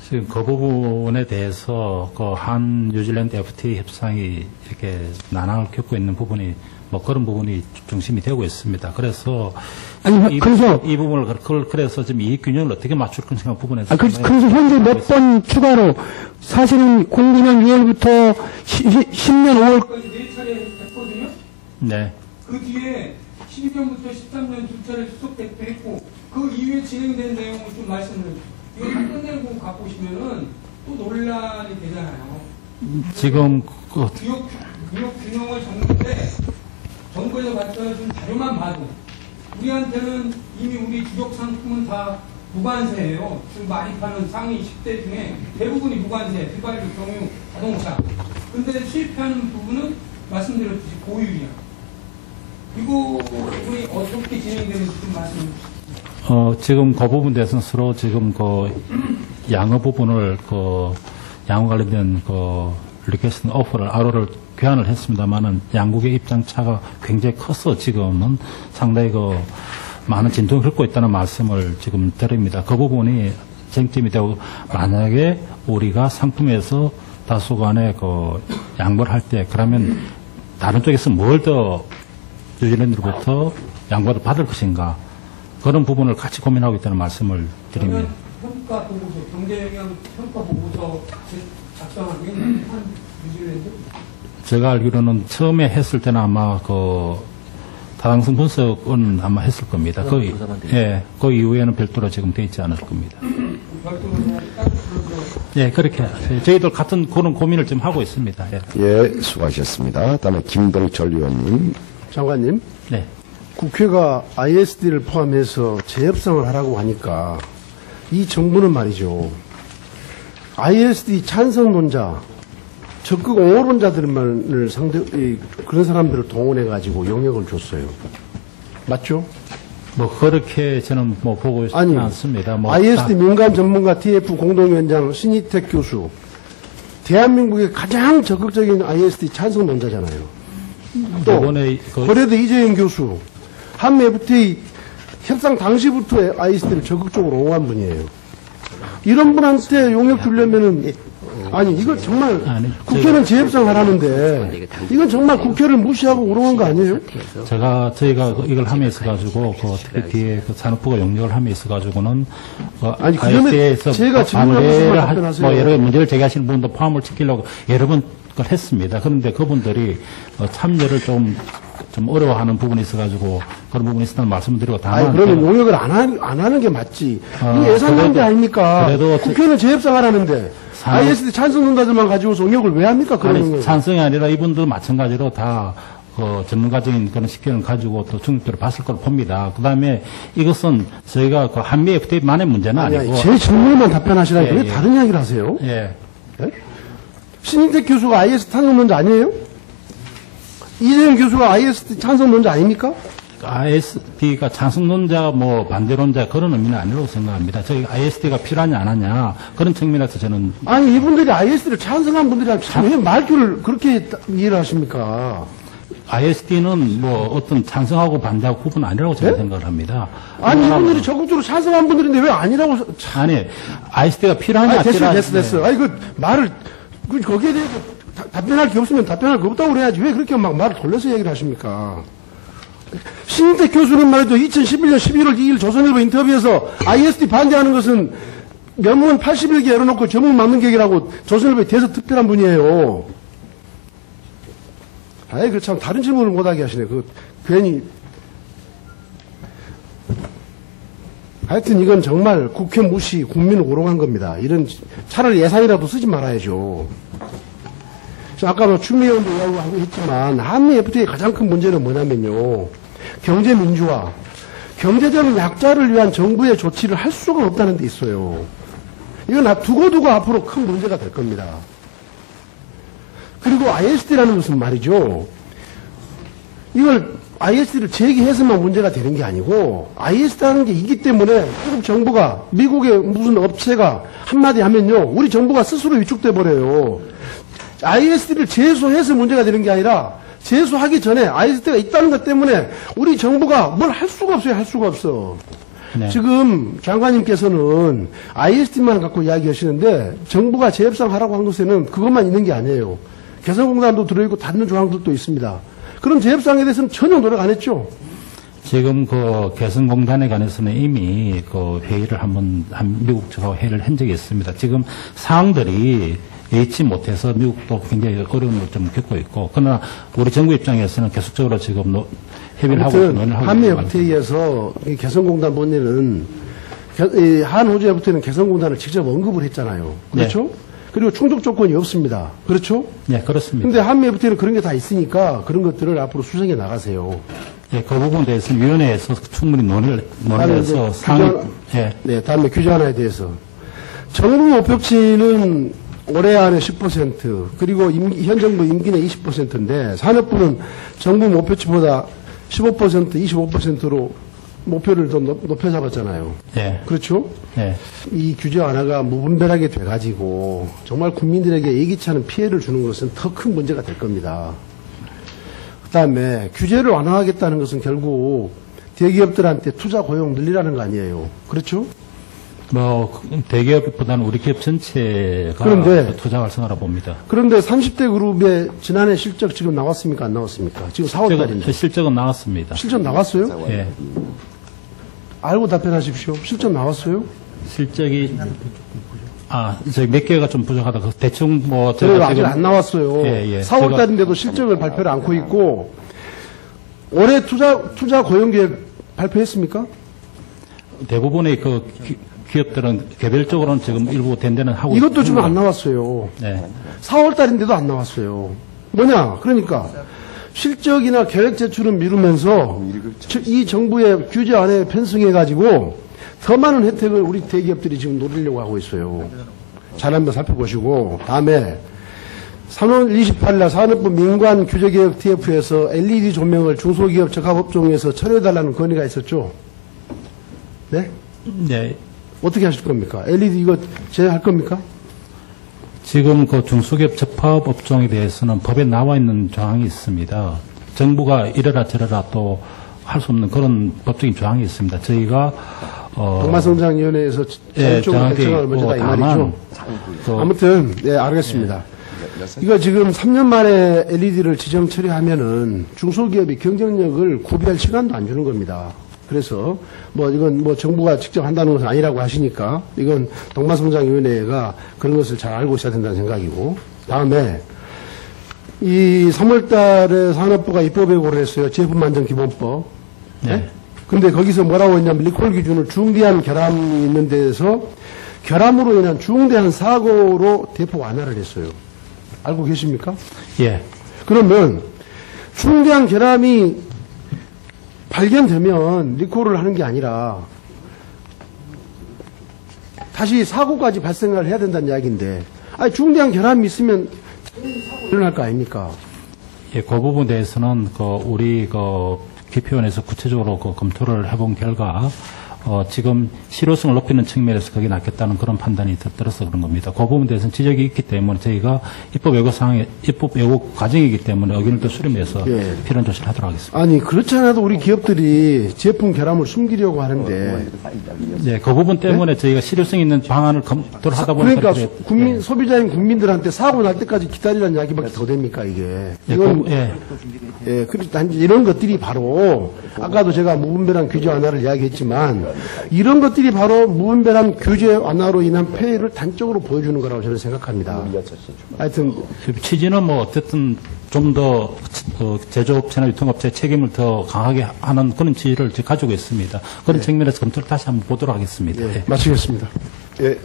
지금 그 부분에 대해서 그 한 뉴질랜드 FTA 협상이 이렇게 난항을 겪고 있는 부분이 뭐 그런 부분이 중심이 되고 있습니다. 그래서 그래서 이 부분을 그래서 지금 이익 균형을 어떻게 맞출 건가 부분에서 그래서 현재 몇 번 추가로 사실은 09년 6월부터 10년 5월까지 4차례 했거든요. 네. 그 뒤에 12년부터 13년 2차례 수석 대표했고 그 이후에 진행된 내용을 좀 말씀을 이거 다 끝내고 갖고 오시면은 또 논란이 되잖아요. 지금 기업 균형을 잡는데 정부에서 발표해준 자료만 봐도 우리한테는 이미 우리 주력 상품은 다 무관세예요. 지금 많이 파는 상위 10대 중에 대부분이 무관세, 휘발유, 경유, 자동차. 근데 수입하는 부분은 말씀드렸듯이 고유이야. 이거 부분이 어떻게 진행되는지 좀 말씀해 주시죠. 지금 그 부분에 대해서는 서로 지금 그 양어 부분을 양어 관련된 리퀘스트 오퍼를 RO를 교환을 했습니다만은 양국의 입장 차가 굉장히 커서 지금은 상당히 많은 진통을 겪고 있다는 말씀을 지금 드립니다. 그 부분이 쟁점이 되고 만약에 우리가 상품에서 다소간에 양보를 할 때 그러면 다른 쪽에서 뭘 더 뉴질랜드로부터 양보를 받을 것인가 그런 부분을 같이 고민하고 있다는 말씀을 드립니다. 평가 보고서, 경제 영향 평가 보고서 작성한 게 한 뉴질랜드? 제가 알기로는 처음에 했을 때는 아마 타당성 분석은 아마 했을 겁니다. 그 이후에는 별도로 지금 돼 있지 않을 겁니다. 예, 그렇게 저희들 같은 그런 고민을 좀 하고 있습니다. 예, 수고하셨습니다. 다음에 김동철 의원님. 장관님. 네. 국회가 ISD를 포함해서 재협상을 하라고 하니까 이 정부는 말이죠. ISD 찬성론자, 적극 옹호론자들만을 그런 사람들을 동원해가지고 영역을 줬어요. 맞죠? 그렇게 저는 보고 있지는 않습니다. ISD 민간 전문가 TF 공동위원장 신희택 교수, 대한민국의 가장 적극적인 ISD 찬성론자잖아요. 또 고려대 이재영 교수, 한미 FTA 협상 당시부터 ISD를 적극적으로 옹호한 분이에요. 이런 분한테 용역 주려면은 아니 이거 정말 국회는 재협상 하라는데 이건 정말 국회를 무시하고 우롱한 거 아니에요? 저희가 이걸 함에 있어가지고 그 뒤에 그 산업부가 용역을 함에 있어가지고는 아니 그러면 제가 질문한 것만 답변하세요. 뭐 여러 문제를 제기하시는 분도 포함을 시키려고 여러 번 그걸 했습니다. 그런데 그분들이 참여를 좀 어려워하는 부분이 있어가지고 그런 부분이 있었다는 말씀드리고 다만. 아니 그러면 용역을 안 하는 게 맞지. 이게 예산 낭비 아닙니까? 그래도 국회는 재협상하라는데 ISD 찬성 논자들만 가지고서 용역을 왜 합니까? 그러는 거예요. 찬성이 아니라 이분도 마찬가지로 다 전문가적인 그런 식견을 가지고 또 중립적으로 봤을 걸 봅니다. 그 다음에 이것은 저희가 그 한미 FTA만의 문제는 아니고. 제 질문에만 답변하시라니까 왜 다른 이야기를 하세요? 예. 네? 신인택 교수가 ISD 찬성 논자 아니에요? 이재용 교수가 ISD 찬성 논자 아닙니까? ISD가 찬성론자, 반대론자 그런 의미는 아니라고 생각합니다. 저희 ISD가 필요하냐 안 하냐 그런 측면에서 저는. 아니 이분들이 ISD를 찬성한 분들이 왜 말투를 그렇게 이해를 하십니까? ISD는 어떤 찬성하고 반대하고 구분 아니라고 저는 생각을 합니다. 아니 이분들이 적극적으로 찬성한 분들인데 왜 아니라고? 아니 ISD가 필요하냐 됐어. 아니 그 말을 거기에 대해서 답변할 게 없으면 답변할 게 없다고 그래야지 왜 그렇게 막 말을 돌려서 얘기를 하십니까? 신인택 교수는 말이죠. 2011년 11월 2일 조선일보 인터뷰에서 ISD 반대하는 것은 면문 81개 열어놓고 전문 맞는 객이라고 조선일보에 대해서 특별한 분이에요. 아이, 그 참 다른 질문을 못하게 하시네. 괜히. 하여튼 이건 정말 국회 무시, 국민을 오롱한 겁니다. 이런 차라리 예산이라도 쓰지 말아야죠. 아까 추미애원도 이야기하고 했지만 한미 FTA의 가장 큰 문제는 뭐냐면요. 경제 민주화, 경제적 약자를 위한 정부의 조치를 할 수가 없다는 데 있어요. 이건 두고두고 앞으로 큰 문제가 될 겁니다. 그리고 ISD라는 것은 말이죠. 이걸 ISD를 제기해서만 문제가 되는 게 아니고 ISD라는 게 있기 때문에 한국 정부가 미국의 무슨 업체가 한마디 하면요. 우리 정부가 스스로 위축돼 버려요. ISD를 제소해서 문제가 되는 게 아니라 제소하기 전에 ISD가 있다는 것 때문에 우리 정부가 뭘 할 수가 없어요. 할 수가 없어. 네. 지금 장관님께서는 ISD만 갖고 이야기하시는데 정부가 재협상하라고 한 것에는 그것만 있는 게 아니에요. 개성공단도 들어있고 다른 조항들도 있습니다. 그런 재협상에 대해서는 전혀 노력 안 했죠. 지금 개성공단에 관해서는 이미 회의를 미국 측하고 회의를 한 적이 있습니다. 지금 사항들이 예치 못해서 미국도 굉장히 어려움을 좀 겪고 있고, 그러나 우리 정부 입장에서는 계속적으로 지금 협의를 하고 논의를 하고 한미 FTA에서 개성공단 문제는 한호주 FTA는 개성공단을 직접 언급을 했잖아요. 그렇죠? 네. 그리고 충족 조건이 없습니다. 그렇죠? 네, 그렇습니다. 그런데 한미 FTA는 그런 게 다 있으니까 그런 것들을 앞으로 수정해 나가세요. 네, 그 부분에 대해서는 위원회에서 충분히 논의해서 네, 다음에 규제 하나에 대해서 정부 목표치는 올해 안에 10% 그리고 현 정부 임기내 20%인데 산업부는 정부 목표치보다 15%, 25%로 목표를 더 높여 잡았잖아요. 네. 그렇죠? 네. 이 규제 완화가 무분별하게 돼가지고 정말 국민들에게 예기치 않은 피해를 주는 것은 더 큰 문제가 될 겁니다. 그 다음에 규제를 완화하겠다는 것은 결국 대기업들한테 투자 고용 늘리라는 거 아니에요. 그렇죠? 대기업보다는 우리 기업 전체가 투자 활성화라 봅니다. 그런데 30대 그룹의 지난해 실적 지금 나왔습니까? 안 나왔습니까? 지금 4월달인데. 실적은 나왔습니다. 실적 나왔어요? 예. 알고 답변하십시오. 실적 나왔어요? 실적이 저희 몇 개가 좀 부족하다. 대충 제가 아직 안 나왔어요. 예. 4월달인데도 실적을 발표를 않고 있고 올해 투자 고용 계획 발표했습니까? 대부분의 기업들은 개별적으로는 지금 일부 된 데는 하고 이것도 지금 안 나왔어요. 네. 4월달인데도 안 나왔어요. 뭐냐? 그러니까 실적이나 계획 제출은 미루면서 이 정부의 규제 안에 편승해가지고 더 많은 혜택을 우리 대기업들이 지금 노리려고 하고 있어요. 잘 한번 살펴보시고 다음에 3월 28일 날 산업부 민관 규제개혁 TF에서 LED 조명을 중소기업 적합업종에서 철회해달라는 건의가 있었죠. 네? 네. 어떻게 하실 겁니까? LED 이거 제외할 겁니까? 지금 중소기업 적합 업종에 대해서는 법에 나와 있는 조항이 있습니다. 정부가 이래라 저래라 또 할 수 없는 그런 법적인 조항이 있습니다. 저희가 동마성장위원회에서 전적으로 결정을 먼저 이 말이죠. 아무튼 네, 알겠습니다. 이거 지금 3년 만에 LED를 지정 처리하면은 중소기업이 경쟁력을 구비할 시간도 안 주는 겁니다. 그래서 뭐 이건 뭐 정부가 직접 한다는 것은 아니라고 하시니까 이건 동마성장위원회가 그런 것을 잘 알고 있어야 된다는 생각이고, 다음에 이 3월 달에 산업부가 입법 예고를 했어요. 제품안전기본법. 네. 근데 거기서 뭐라고 했냐면 리콜 기준을 중대한 결함이 있는 데에서 결함으로 인한 중대한 사고로 대폭 완화를 했어요. 알고 계십니까? 예. 그러면 중대한 결함이 발견되면 리콜을 하는 게 아니라 다시 사고까지 발생을 해야 된다는 이야기인데, 아니 중대한 결함이 있으면 사고 일어날 거 아닙니까? 예, 그 부분에 대해서는 우리 기표원에서 구체적으로 검토를 해본 결과 지금 실효성을 높이는 측면에서 그게 낫겠다는 그런 판단이 들어서 그런 겁니다. 그 부분에 대해서는 지적이 있기 때문에 저희가 입법 예고 과정이기 때문에 의견을 또 수렴해서 예. 필요한 조치를 하도록 하겠습니다. 아니 그렇지 않아도 우리 기업들이 제품 결함을 숨기려고 하는데, 네, 그 부분 때문에 네? 저희가 실효성 있는 방안을 검토를 하다 보니까 그러니까 소비자인 국민들한테 사고 날 때까지 기다리라는 이야기밖에 더 됩니까 이게? 이건 예, 단지 이런 것들이 바로 아까도 제가 무분별한 규제 완화를 이야기했지만 이런 것들이 바로 무분별한 규제 완화로 인한 폐해를 단적으로 보여주는 거라고 저는 생각합니다. 하여튼 취지는 뭐 어쨌든 좀 더 제조업체나 유통업체의 책임을 더 강하게 하는 그런 취지를 가지고 있습니다. 그런 측면에서 검토를 다시 한번 보도록 하겠습니다. 네. 마치겠습니다. 예.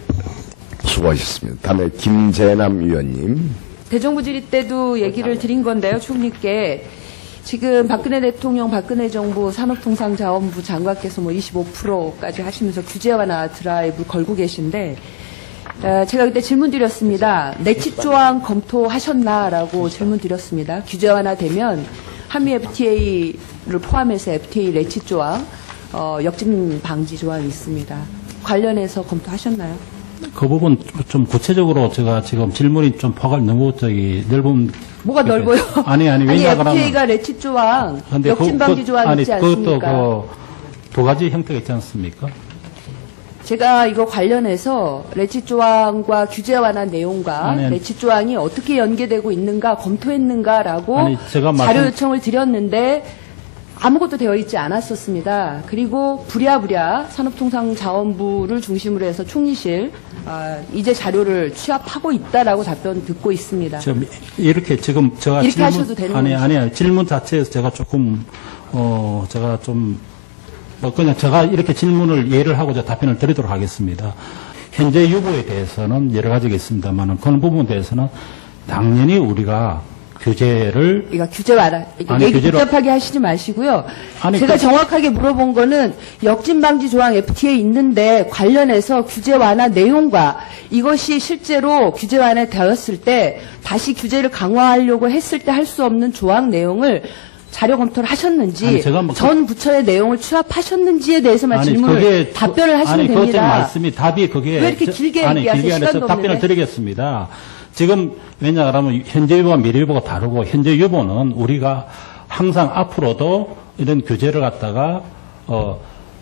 수고하셨습니다. 다음에 김재남 위원님. 대정부 질의 때도 얘기를 드린 건데요, 총리께. 지금 박근혜 대통령, 박근혜 정부 산업통상자원부 장관께서 뭐 25%까지 하시면서 규제 완화 드라이브 걸고 계신데, 제가 그때 질문 드렸습니다. 내치 조항 검토하셨나라고 질문 드렸습니다. 규제 완화되면 한미 FTA를 포함해서 FTA 내치 조항, 역진 방지 조항이 있습니다. 관련해서 검토하셨나요? 그 부분 좀 구체적으로 제가 지금 질문이 좀 포괄 너무 넓은. 뭐가 넓어요? 아니 왜냐하면 FTA가 레치 조항, 역진 방지 조항 있지 않습니까? 그것도 두 가지 형태가 있지 않습니까? 제가 이거 관련해서 레치 조항과 규제 완화 내용과 레치 조항이 어떻게 연계되고 있는가 검토했는가라고 자료 요청을 드렸는데 아무것도 되어 있지 않았었습니다. 그리고 부랴부랴 산업통상자원부를 중심으로 해서 총리실 이제 자료를 취합하고 있다라고 답변 듣고 있습니다. 이렇게 지금 제가 이렇게 하셔도 되는 거죠? 아니 질문 자체에서 제가 조금 제가 좀 그냥 제가 이렇게 질문을 예를 하고 답변을 드리도록 하겠습니다. 현재 유보에 대해서는 여러 가지가 있습니다만 그런 부분에 대해서는 당연히 우리가 규제를. 그러니까 규제 완화. 얘기 복잡하게 하시지 마시고요. 제가 정확하게 물어본 거는 역진 방지 조항 FTA 있는데 관련해서 규제 완화 내용과 이것이 실제로 규제 완화 되었을 때 다시 규제를 강화하려고 했을 때 할 수 없는 조항 내용을 자료 검토를 하셨는지 전 부처의 내용을 취합하셨는지에 대해서만 질문을 답변을 하시면 됩니다. 답이 그게 왜 이렇게 길게 얘기하세요? 시간도 답변을 없는데. 드리겠습니다. 지금 왜냐하면 현재 유보와 미래 유보가 다르고 현재 유보는 우리가 항상 앞으로도 이런 규제를 갖다가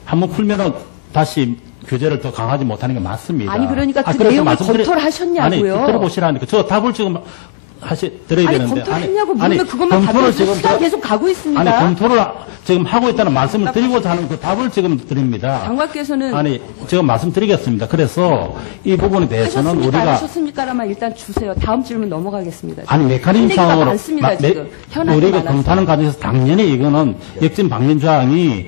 한번 풀면은 다시 규제를 더 강하지 못하는 게 맞습니다. 아니 그러니까 그 내용을 검토를 하셨냐고요. 아니 들어보시라니까 저 답을 지금 드려야 되는데. 검토했냐고 물으면 그것만 답변해서 시간 계속 가고 있습니다. 아니 검토를 지금 하고 있다는 말씀을 드리고자 하는 그 답을 지금 드립니다. 장관께서는 아니 제가 말씀드리겠습니다. 그래서 이 부분에 대해서는 하셨습니까? 우리가 하셨습니까라만 일단 주세요. 다음 질문 넘어가겠습니다. 아니 메커니즘상으로 많습니다, 지금. 우리가 검토하는 과정에서 당연히 이거는 역진 방면 조항이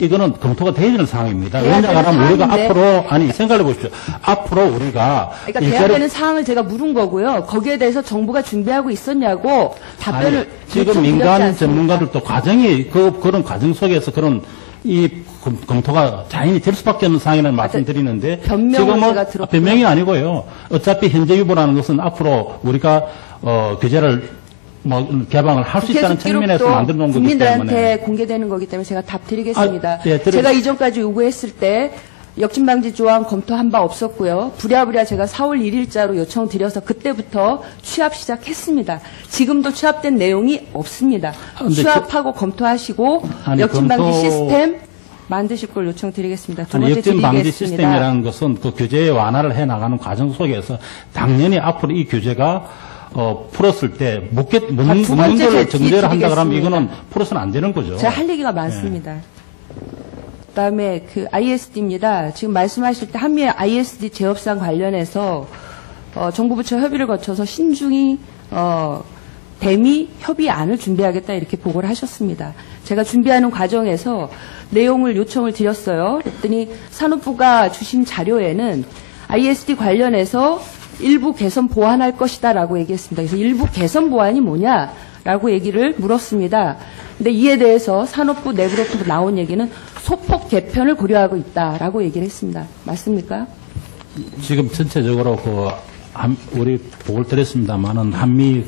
이거는 검토가 돼야 되는 상황입니다. 왜냐하면 우리가 앞으로 생각해 보십시오. 앞으로 우리가 그러니까 돼야 되는 사항을 제가 물은 거고요. 거기에 대해서 정부가 준비하고 있었냐고 답변을 지금 민간 전문가들도 과정이 그런 과정 속에서 그런 이 검토가 자연히 될 수밖에 없는 상황이라는 말씀드리는데 지금은 변명이 아니고요. 어차피 현재 유보라는 것은 앞으로 우리가 규제를 개방을 할 수 있다는 측면에서 만들어 놓은 거기 때문에 국민들한테 공개되는 거기 때문에 제가 답 드리겠습니다. 예, 제가 이전까지 요구했을 때 역진방지 조항 검토한 바 없었고요. 부랴부랴 제가 4월 1일자로 요청드려서 그때부터 취합 시작했습니다. 지금도 취합된 내용이 없습니다. 취합하고 검토하시고 역진방지 시스템 만드실 걸 요청드리겠습니다. 두 번째 역진방지 드리겠습니다. 시스템이라는 것은 그 규제의 완화를 해나가는 과정 속에서 당연히 앞으로 이 규제가 풀었을 때 묻는 걸로 정제를 한다 그러면 이거는 풀어서는 안 되는 거죠. 제가 할 얘기가 많습니다. 그다음에 그 ISD입니다. 지금 말씀하실 때 한미의 ISD 재협상 관련해서 정부 부처 협의를 거쳐서 신중히 대미 협의안을 준비하겠다 이렇게 보고를 하셨습니다. 제가 준비하는 과정에서 내용을 요청을 드렸어요. 그랬더니 산업부가 주신 자료에는 ISD 관련해서 일부 개선 보완할 것이다라고 얘기했습니다. 그래서 일부 개선 보완이 뭐냐라고 얘기를 물었습니다. 근데 이에 대해서 산업부 내부로부터 나온 얘기는 소폭 개편을 고려하고 있다라고 얘기를 했습니다. 맞습니까? 지금 전체적으로 우리 보고를 드렸습니다만은 한미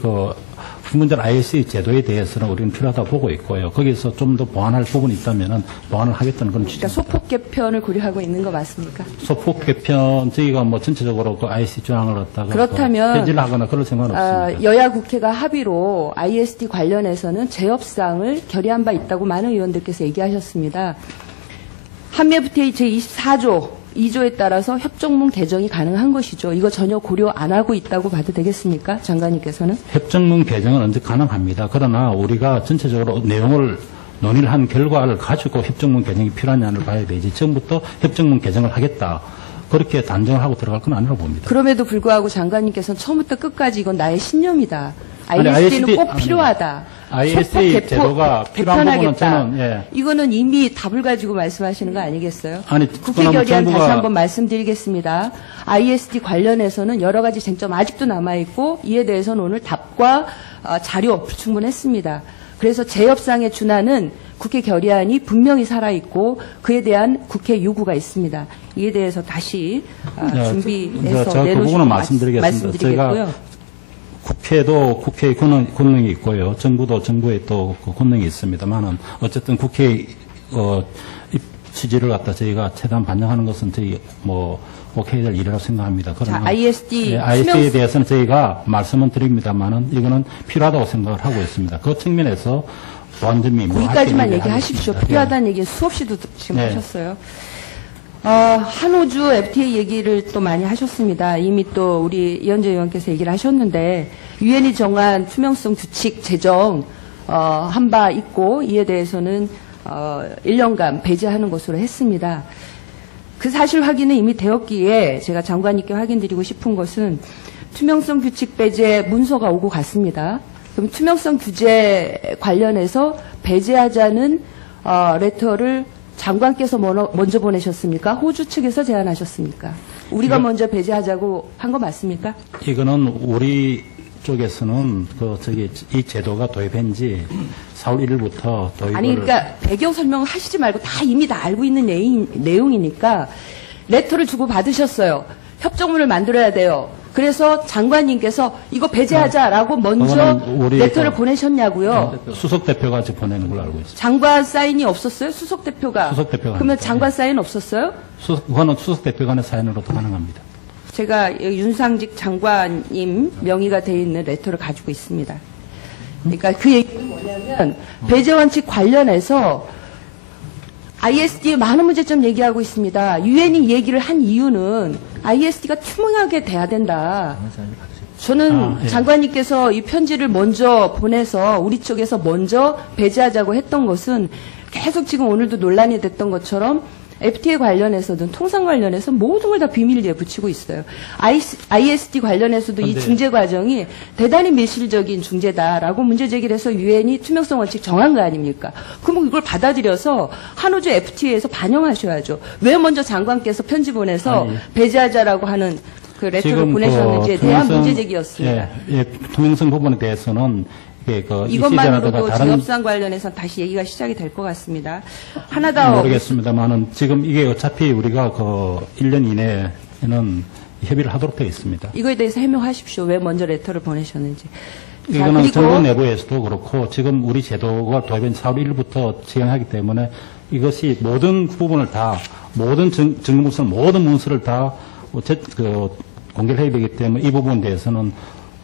휴먼전 ISD 제도에 대해서는 우리는 필요하다고 보고 있고요. 거기서 좀 더 보완할 부분이 있다면은 보완을 하겠다는 그런 취지. 그러니까 소폭 개편을 고려하고 있는 거 맞습니까? 소폭 개편 저희가 전체적으로 그 ISD 조항을 갖다가 그렇다면 폐지를 하거나 그럴 생각은 없습니다. 여야 국회가 합의로 ISD 관련해서는 재협상을 결의한 바 있다고 많은 의원들께서 얘기하셨습니다. 한미 FTA 제24조 2조에 따라서 협정문 개정이 가능한 것이죠. 이거 전혀 고려 안 하고 있다고 봐도 되겠습니까? 장관님께서는? 협정문 개정은 언제 가능합니다. 그러나 우리가 전체적으로 내용을 논의를 한 결과를 가지고 협정문 개정이 필요하냐를 봐야 되지. 지금부터 협정문 개정을 하겠다. 그렇게 단정을 하고 들어갈 건 아니라고 봅니다. 그럼에도 불구하고 장관님께서는 처음부터 끝까지 이건 나의 신념이다. ISD는 꼭 필요하다. ISD 제도가 필요한 부분은 저는 이거는 이미 답을 가지고 말씀하시는 거 아니겠어요? 국회 그거는 결의안 정부가 다시 한번 말씀드리겠습니다. ISD 관련해서는 여러 가지 쟁점 아직도 남아있고 이에 대해서는 오늘 답과 자료 불충분했습니다. 그래서 재협상에 준하는 국회 결의안이 분명히 살아있고 그에 대한 국회 요구가 있습니다. 이에 대해서 다시 준비해서 제가 그 부분은 말씀드리겠습니다. 말씀드리겠고요. 국회도 국회의 권능이 있고요. 정부도 정부의 또 그 권능이 있습니다만은 어쨌든 국회의 취지를 갖다 저희가 최대한 반영하는 것은 저희 꼭 해야 될 일이라고 생각합니다. 그러나 ISD에 대해서는 저희가 말씀은 드립니다만은 이거는 필요하다고 생각을 하고 있습니다. 그 측면에서 보완점이 거기까지만 얘기하십시오. 필요하다는 얘기 수없이도 지금 하셨어요. 한호주 FTA 얘기를 또 많이 하셨습니다. 이미 또 우리 이현재 의원께서 얘기를 하셨는데 유엔이 정한 투명성 규칙 제정 한 바 있고 이에 대해서는 1년간 배제하는 것으로 했습니다. 그 사실 확인은 이미 되었기에 제가 장관님께 확인드리고 싶은 것은 투명성 규칙 배제 문서가 오고 갔습니다. 그럼 투명성 규제 관련해서 배제하자는 레터를 장관께서 먼저 보내셨습니까? 호주 측에서 제안하셨습니까? 우리가 먼저 배제하자고 한 거 맞습니까? 이거는 우리 쪽에서는 이 제도가 도입한 지 4월 1일부터 도입을 아니 그러니까 배경 설명을 하시지 말고 다 이미 다 알고 있는 내용이니까 레터를 주고 받으셨어요. 협정문을 만들어야 돼요. 그래서 장관님께서 이거 배제하자라고 먼저 레터를 보내셨냐고요. 수석 대표가 보내는 걸로 알고 있습니다. 장관 사인이 없었어요? 수석 대표가. 그러면 장관 사인 없었어요? 그거는 수석 대표 간의 사인으로도 가능합니다. 제가 윤상직 장관님 명의가 되어 있는 레터를 가지고 있습니다. 그러니까 그 얘기는 뭐냐면 배제 원칙 관련해서 ISD에 많은 문제점 얘기하고 있습니다. 유엔이 얘기를 한 이유는 ISD가 투명하게 돼야 된다. 저는 장관님께서 이 편지를 먼저 보내서 우리 쪽에서 먼저 배제하자고 했던 것은 계속 지금 오늘도 논란이 됐던 것처럼 FTA 관련해서든 통상 관련해서 모든 걸 다 비밀리에 붙이고 있어요. ISD 관련해서도 이 중재 과정이 대단히 밀실적인 중재다라고 문제 제기를 해서 유엔이 투명성 원칙 정한 거 아닙니까? 그럼 이걸 받아들여서 한호주 FTA에서 반영하셔야죠. 왜 먼저 장관께서 편지 보내서 배제하자라고 하는 그 레터를 보내셨는지에 대한 문제 제기였습니다. 투명성 부분에 대해서는 이것만으로도 재협상 관련해서 다시 얘기가 시작이 될 것 같습니다. 하나 더 모르겠습니다만은 지금 이게 어차피 우리가 1년 이내에는 협의를 하도록 되어 있습니다. 이거에 대해서 해명하십시오. 왜 먼저 레터를 보내셨는지. 이거는 정부 내부에서도 그렇고 지금 우리 제도가 도입된 4월 1일부터 시행하기 때문에 이것이 모든 부분을 다, 모든 증거물성, 모든 문서를 다 공개를 해야 되기 때문에 이 부분에 대해서는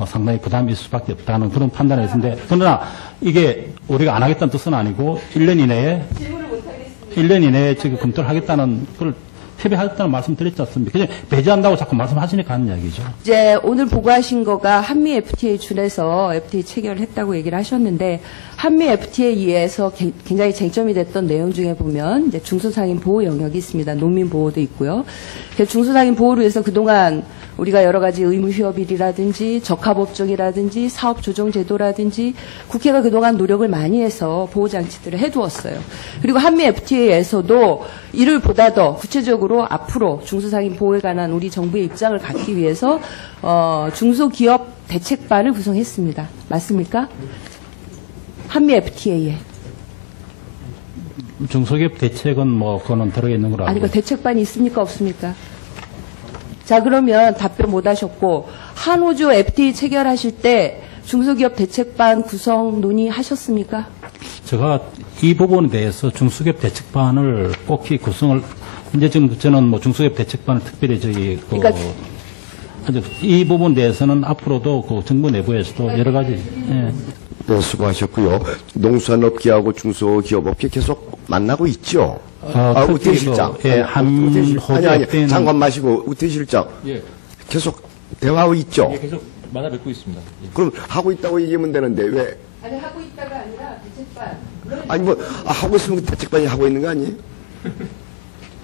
상당히 부담이 있을 수밖에 없다는 그런 판단을 했는데, 그러나 이게 우리가 안 하겠다는 뜻은 아니고 1년 이내에 질문을 못 하겠습니다. 1년 이내에 지금 검토를 하겠다는 걸 협의하겠다는 말씀 드렸지 않습니까? 그냥 배제한다고 자꾸 말씀하시니까 하는 이야기죠. 이제 오늘 보고하신 거가 한미 FTA 준해서 FTA 체결을 했다고 얘기를 하셨는데, 한미 FTA에서 굉장히 쟁점이 됐던 내용 중에 보면 이제 중소상인 보호 영역이 있습니다. 농민 보호도 있고요. 중소상인 보호를 위해서 그동안 우리가 여러 가지 의무휴업일이라든지 적합업종이라든지 사업조정제도라든지 국회가 그동안 노력을 많이 해서 보호장치들을 해두었어요. 그리고 한미 FTA에서도 이를 보다 더 구체적으로 앞으로 중소상인 보호에 관한 우리 정부의 입장을 갖기 위해서 중소기업 대책반을 구성했습니다. 맞습니까? 한미 FTA에. 중소기업 대책은 뭐 그거는 들어있는 거라고. 아니, 그 대책반이 있습니까? 없습니까? 자, 그러면 답변 못 하셨고, 한호주 FTA 체결하실 때 중소기업 대책반 구성 논의하셨습니까? 제가 이 부분에 대해서 중소기업 대책반을 꼭히 구성을, 이제 지금 저는 뭐 중소기업 대책반을 특별히 그러니까 이 부분에 대해서는 앞으로도 그 정부 내부에서도 여러 가지. 예. 네, 수고하셨고요. 농수산업계하고 중소기업업계 계속 만나고 있죠. 우태 실장. 예, 아니, 장관 마시고 우태 실장. 예. 계속 대화하고 있죠. 예, 계속 만나 뵙고 있습니다. 예. 그럼 하고 있다고 얘기하면 되는데 왜? 아니, 하고 있다가 아니라 대책반. 아니 뭐 하고 있으면 대책반이 하고 있는 거 아니에요?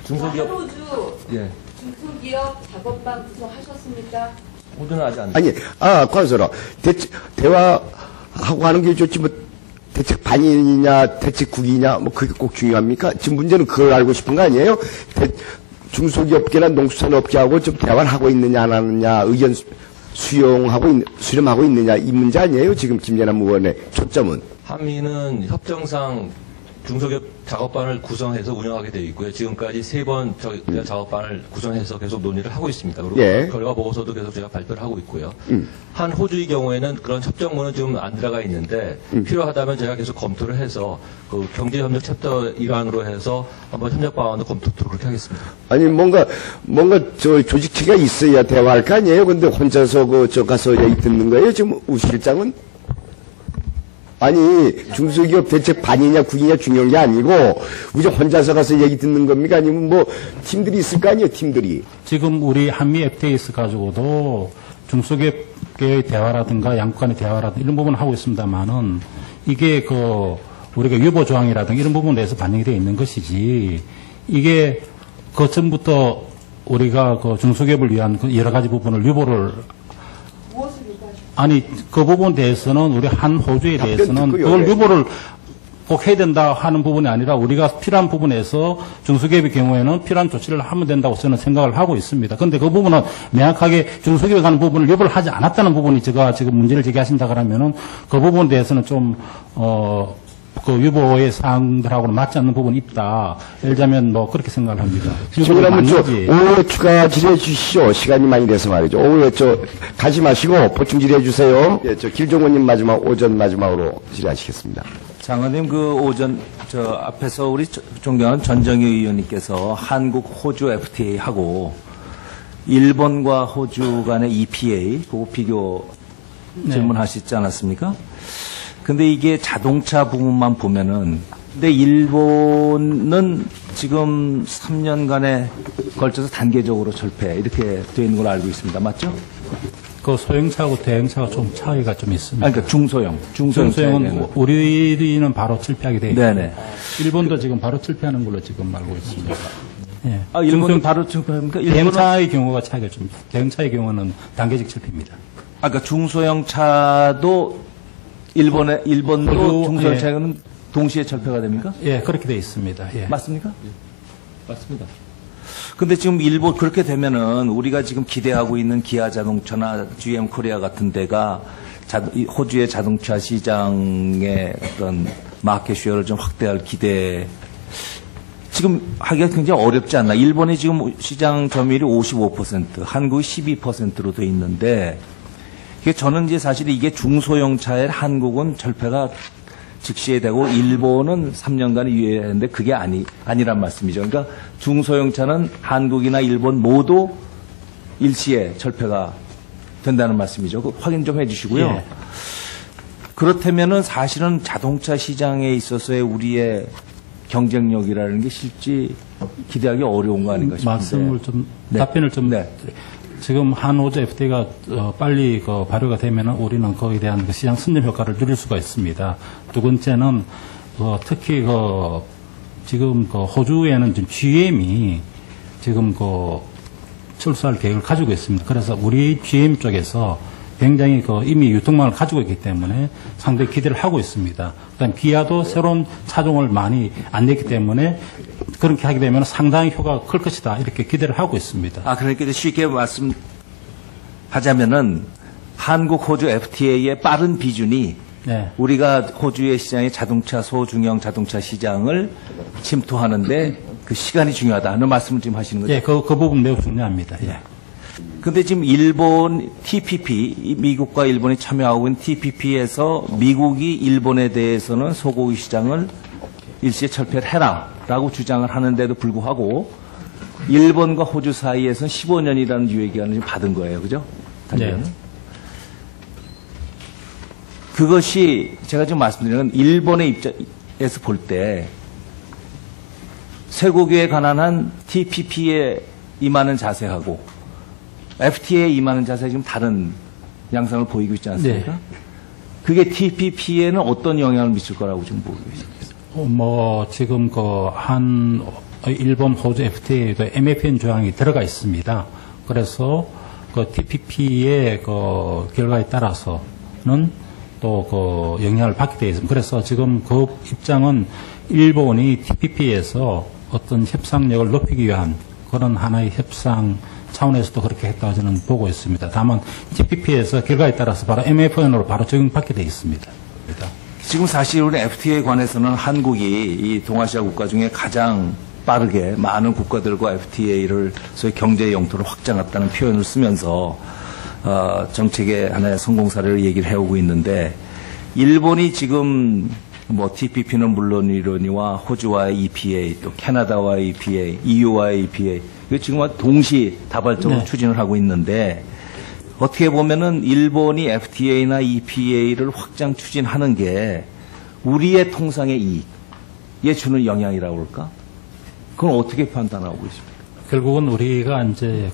중소기업. 한호주 예. 중소기업 작업반 구성하셨습니까? 오전은 아직 안. 아니, 관서라. 대화하고 하는 게 좋지, 뭐, 대책반이냐, 대책국이냐, 뭐, 그게 꼭 중요합니까? 지금 문제는 그걸 알고 싶은 거 아니에요? 중소기업계나 농수산업계하고 좀 대화를 하고 있느냐, 안 하느냐, 의견 수렴하고 있느냐, 이 문제 아니에요? 지금 김재남 의원의 초점은. 한미는 협정상 중소기업 작업반을 구성해서 운영하게 되어 있고요. 지금까지 3번 작업반을 구성해서 계속 논의를 하고 있습니다. 그리고 결과 보고서도 계속 제가 발표를 하고 있고요. 한 호주의 경우에는 그런 협정문은 지금 안 들어가 있는데 필요하다면 제가 계속 검토를 해서 그 경제협력 챕터 일환으로 해서 한번 협력 방안도 검토토록 그렇게 하겠습니다. 아니 뭔가 저 조직체가 있어야 대화할 거 아니에요? 근데 혼자서 저 가서 얘기 듣는 거예요? 지금 우 실장은? 아니 중소기업 대책반이냐 국이냐 중요한 게 아니고 우리 혼자서 가서 얘기 듣는 겁니까? 아니면 뭐 팀들이 있을 거 아니에요? 팀들이. 지금 우리 한미 FTA에서 가지고도 중소기업계의 대화라든가 양국 간의 대화라든가 이런 부분을 하고 있습니다만은 이게 우리가 유보 조항이라든가 이런 부분에 대해서 반영이 되어 있는 것이지 이게 그 전부터 우리가 중소기업을 위한 여러 가지 부분을 유보를 아니 그 부분에 대해서는 우리 한 호주에 대해서는 그걸 유보를 꼭 해야 된다 하는 부분이 아니라 우리가 필요한 부분에서 중소기업의 경우에는 필요한 조치를 하면 된다고 저는 생각을 하고 있습니다. 그런데 그 부분은 명확하게 중소기업에 관한 부분을 유보를 하지 않았다는 부분이 제가 지금 문제를 제기하신다 그러면은 그 부분에 대해서는 좀 그 유보의 사항들하고는 맞지 않는 부분이 있다. 예를 들자면 뭐 그렇게 생각을 합니다. 그러면 오후에 추가 질의해 주시죠. 시간이 많이 돼서 말이죠. 오후에 가지 마시고 보충 질의해 주세요. 예, 길종원님 오전 마지막으로 질의하시겠습니다. 장관님 오전 앞에서 우리 존경하는 전정희 의원님께서 한국 호주 FTA하고 일본과 호주 간의 EPA 그거 비교 질문하시지 않았습니까? 근데 이게 자동차 부분만 보면은, 근데 일본은 지금 3년간에 걸쳐서 단계적으로 철폐, 이렇게 되어 있는 걸로 알고 있습니다. 맞죠? 그 소형차하고 대형차가 좀 차이가 좀 있습니다. 그러니까 중소형. 중소형은 우리는 바로 철폐하게 되어 있고, 네네. 일본도 지금 바로 철폐하는 걸로 지금 알고 있습니다. 예. 일본은 바로 철폐합니까? 대형차의 경우가 차이가 좀, 대형차의 경우는 단계적 철폐입니다. 그러니까 중소형 차도 일본도 중소형 차는 동시에 철폐가 됩니까? 예, 그렇게 되어 있습니다. 예. 맞습니까? 예, 맞습니다. 근데 지금 일본 그렇게 되면은 우리가 지금 기대하고 있는 기아 자동차나 GM 코리아 같은 데가 호주의 자동차 시장의 어떤 마켓 쉐어를 좀 확대할 기대 지금 하기가 굉장히 어렵지 않나. 일본이 지금 시장 점유율이 55%, 한국이 12%로 돼 있는데 저는 이제 사실 이게 중소형 차의 한국은 철폐가 즉시에 되고 일본은 3년간 유예했는데 그게 아니란 말씀이죠. 그러니까 중소형차는 한국이나 일본 모두 일시에 철폐가 된다는 말씀이죠. 그 확인 좀 해주시고요. 예. 그렇다면은 사실은 자동차 시장에 있어서의 우리의 경쟁력이라는 게 실제 기대하기 어려운 거 아닌가 싶은데. 말씀을 좀 네. 답변을 좀 네. 지금 한호주 FTA가 빨리 발효가 되면은 우리는 거기에 대한 그 시장 승진 효과를 누릴 수가 있습니다. 두 번째는 특히 지금 호주에는 지금 GM이 지금 철수할 계획을 가지고 있습니다. 그래서 우리 GM 쪽에서 굉장히 이미 유통망을 가지고 있기 때문에 상당히 기대를 하고 있습니다. 그다음 기아도 새로운 차종을 많이 안 냈기 때문에 그렇게 하게 되면 상당히 효과가 클 것이다 이렇게 기대를 하고 있습니다. 그러니까 쉽게 말씀하자면은 한국 호주 FTA의 빠른 비준이 네. 우리가 호주의 시장의 자동차 소중형 자동차 시장을 침투하는데 그 시간이 중요하다 하는 말씀을 지금 하시는 거죠? 예, 그 부분 매우 중요합니다. 예. 근데 지금 일본 TPP, 미국과 일본이 참여하고 있는 TPP에서 미국이 일본에 대해서는 소고기 시장을 일시에 철폐를 해라라고 주장을 하는데도 불구하고 일본과 호주 사이에서는 15년이라는 유예기간을 지금 받은 거예요. 그죠? 네. 그것이 제가 지금 말씀드리는 건 일본의 입장에서 볼 때 쇠고기에 관한 한 TPP에 임하는 자세하고 FTA에 임하는 자세가 지금 다른 양상을 보이고 있지 않습니까? 네. 그게 TPP에는 어떤 영향을 미칠 거라고 지금 보고 계십니까? 지금 일본 호주 FTA에도 MFN 조항이 들어가 있습니다. 그래서 TPP의 결과에 따라서는 또 영향을 받게 되어 있습니다. 그래서 지금 그 입장은 일본이 TPP에서 어떤 협상력을 높이기 위한 그런 하나의 협상 차원에서도 그렇게 했다고 저는 보고 있습니다. 다만 TPP에서 결과에 따라서 바로 MFN으로 바로 적용받게 되어 있습니다. 지금 사실 우리 FTA에 관해서는 한국이 이 동아시아 국가 중에 가장 빠르게 많은 국가들과 FTA를 소위 경제 영토를 확장했다는 표현을 쓰면서 정책의 하나의 성공 사례를 얘기를 해오고 있는데 일본이 지금 TPP는 물론이러니와 호주와의 EPA, 또 캐나다와의 EPA, EU와의 EPA 이거 지금 동시다발적으로 추진을 하고 있는데 어떻게 보면은 일본이 FTA나 EPA를 확장 추진하는 게 우리의 통상의 이익에 주는 영향이라고 그럴까? 그건 어떻게 판단하고 계십니까? 결국은 우리가 이제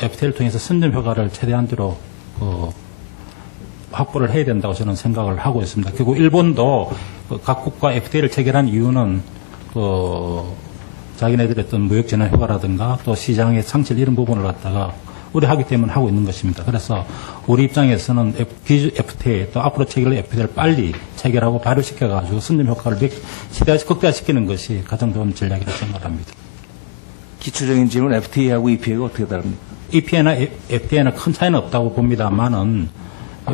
FTA를 통해서 선점 효과를 최대한대로 확보를 해야 된다고 저는 생각을 하고 있습니다. 그리고 일본도 각국과 FTA를 체결한 이유는 자기네들의 어떤 무역 전환 효과라든가 또 시장의 상실 이런 부분을 갖다가 우려하기 때문에 하고 있는 것입니다. 그래서 우리 입장에서는 FTA 또 앞으로 체결할 FTA를 빨리 체결하고 발효시켜가지고 선점 효과를 극대화시키는 것이 가장 좋은 전략이라고 생각합니다. 기초적인 질문 FTA하고 EPA가 어떻게 다릅니까? EPA나 FTA는 큰 차이는 없다고 봅니다만은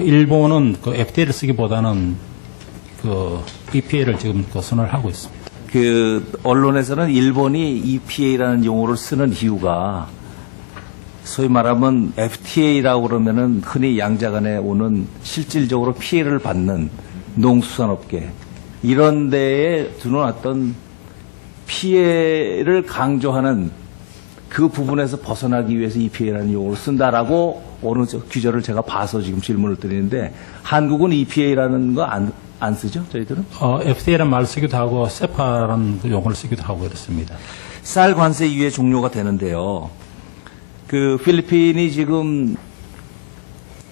일본은 FTA를 쓰기보다는 EPA를 지금 선언을 하고 있습니다. 언론에서는 일본이 EPA라는 용어를 쓰는 이유가 소위 말하면 FTA라고 그러면은 흔히 양자간에 오는 실질적으로 피해를 받는 농수산업계 이런 데에 두는 어떤 피해를 강조하는 그 부분에서 벗어나기 위해서 EPA라는 용어를 쓴다라고 어느 규절을 제가 봐서 지금 질문을 드리는데 한국은 EPA라는 거 안 쓰죠? 저희들은? FTA라는 말을 쓰기도 하고 세파라는 용어를 쓰기도 하고 이렇습니다. 쌀 관세 유예 종료가 되는데요. 필리핀이 지금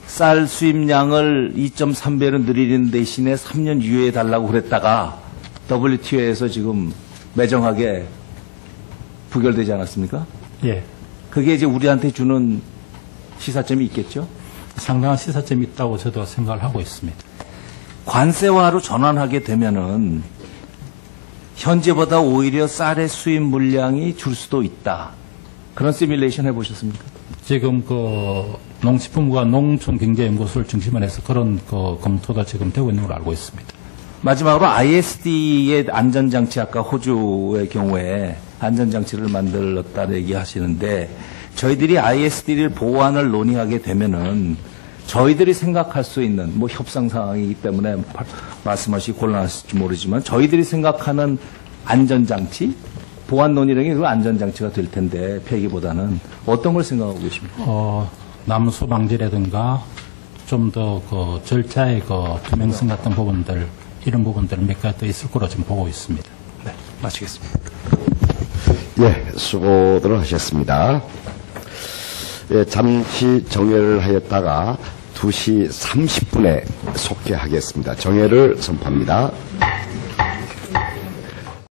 쌀 수입량을 2.3배로 늘리는 대신에 3년 유예해 달라고 그랬다가 WTO에서 지금 매정하게 부결되지 않았습니까? 예. 그게 이제 우리한테 주는 시사점이 있겠죠? 상당한 시사점이 있다고 저도 생각을 하고 있습니다. 관세화로 전환하게 되면은 현재보다 오히려 쌀의 수입 물량이 줄 수도 있다. 그런 시뮬레이션 해보셨습니까? 지금 농식품부가 농촌경제연구소를 중심으로 해서 그런 검토가 지금 되고 있는 걸로 알고 있습니다. 마지막으로 ISD의 안전장치, 아까 호주의 경우에 안전장치를 만들었다는 얘기 하시는데 저희들이 ISD를 보완을 논의하게 되면은 저희들이 생각할 수 있는 뭐 협상 상황이기 때문에 말씀하시기 곤란하실지 모르지만 저희들이 생각하는 안전장치, 보안 논의력이 그 안전장치가 될 텐데 폐기보다는 어떤 걸 생각하고 계십니까? 남수 방지라든가 좀 더 그 절차의 그 투명성 같은 부분들 이런 부분들 몇 가지 더 있을 거로 지금 보고 있습니다. 네, 마치겠습니다. 예, 수고들 하셨습니다. 예, 잠시 정회를 하였다가 2시 30분에 속개하겠습니다. 정회를 선포합니다.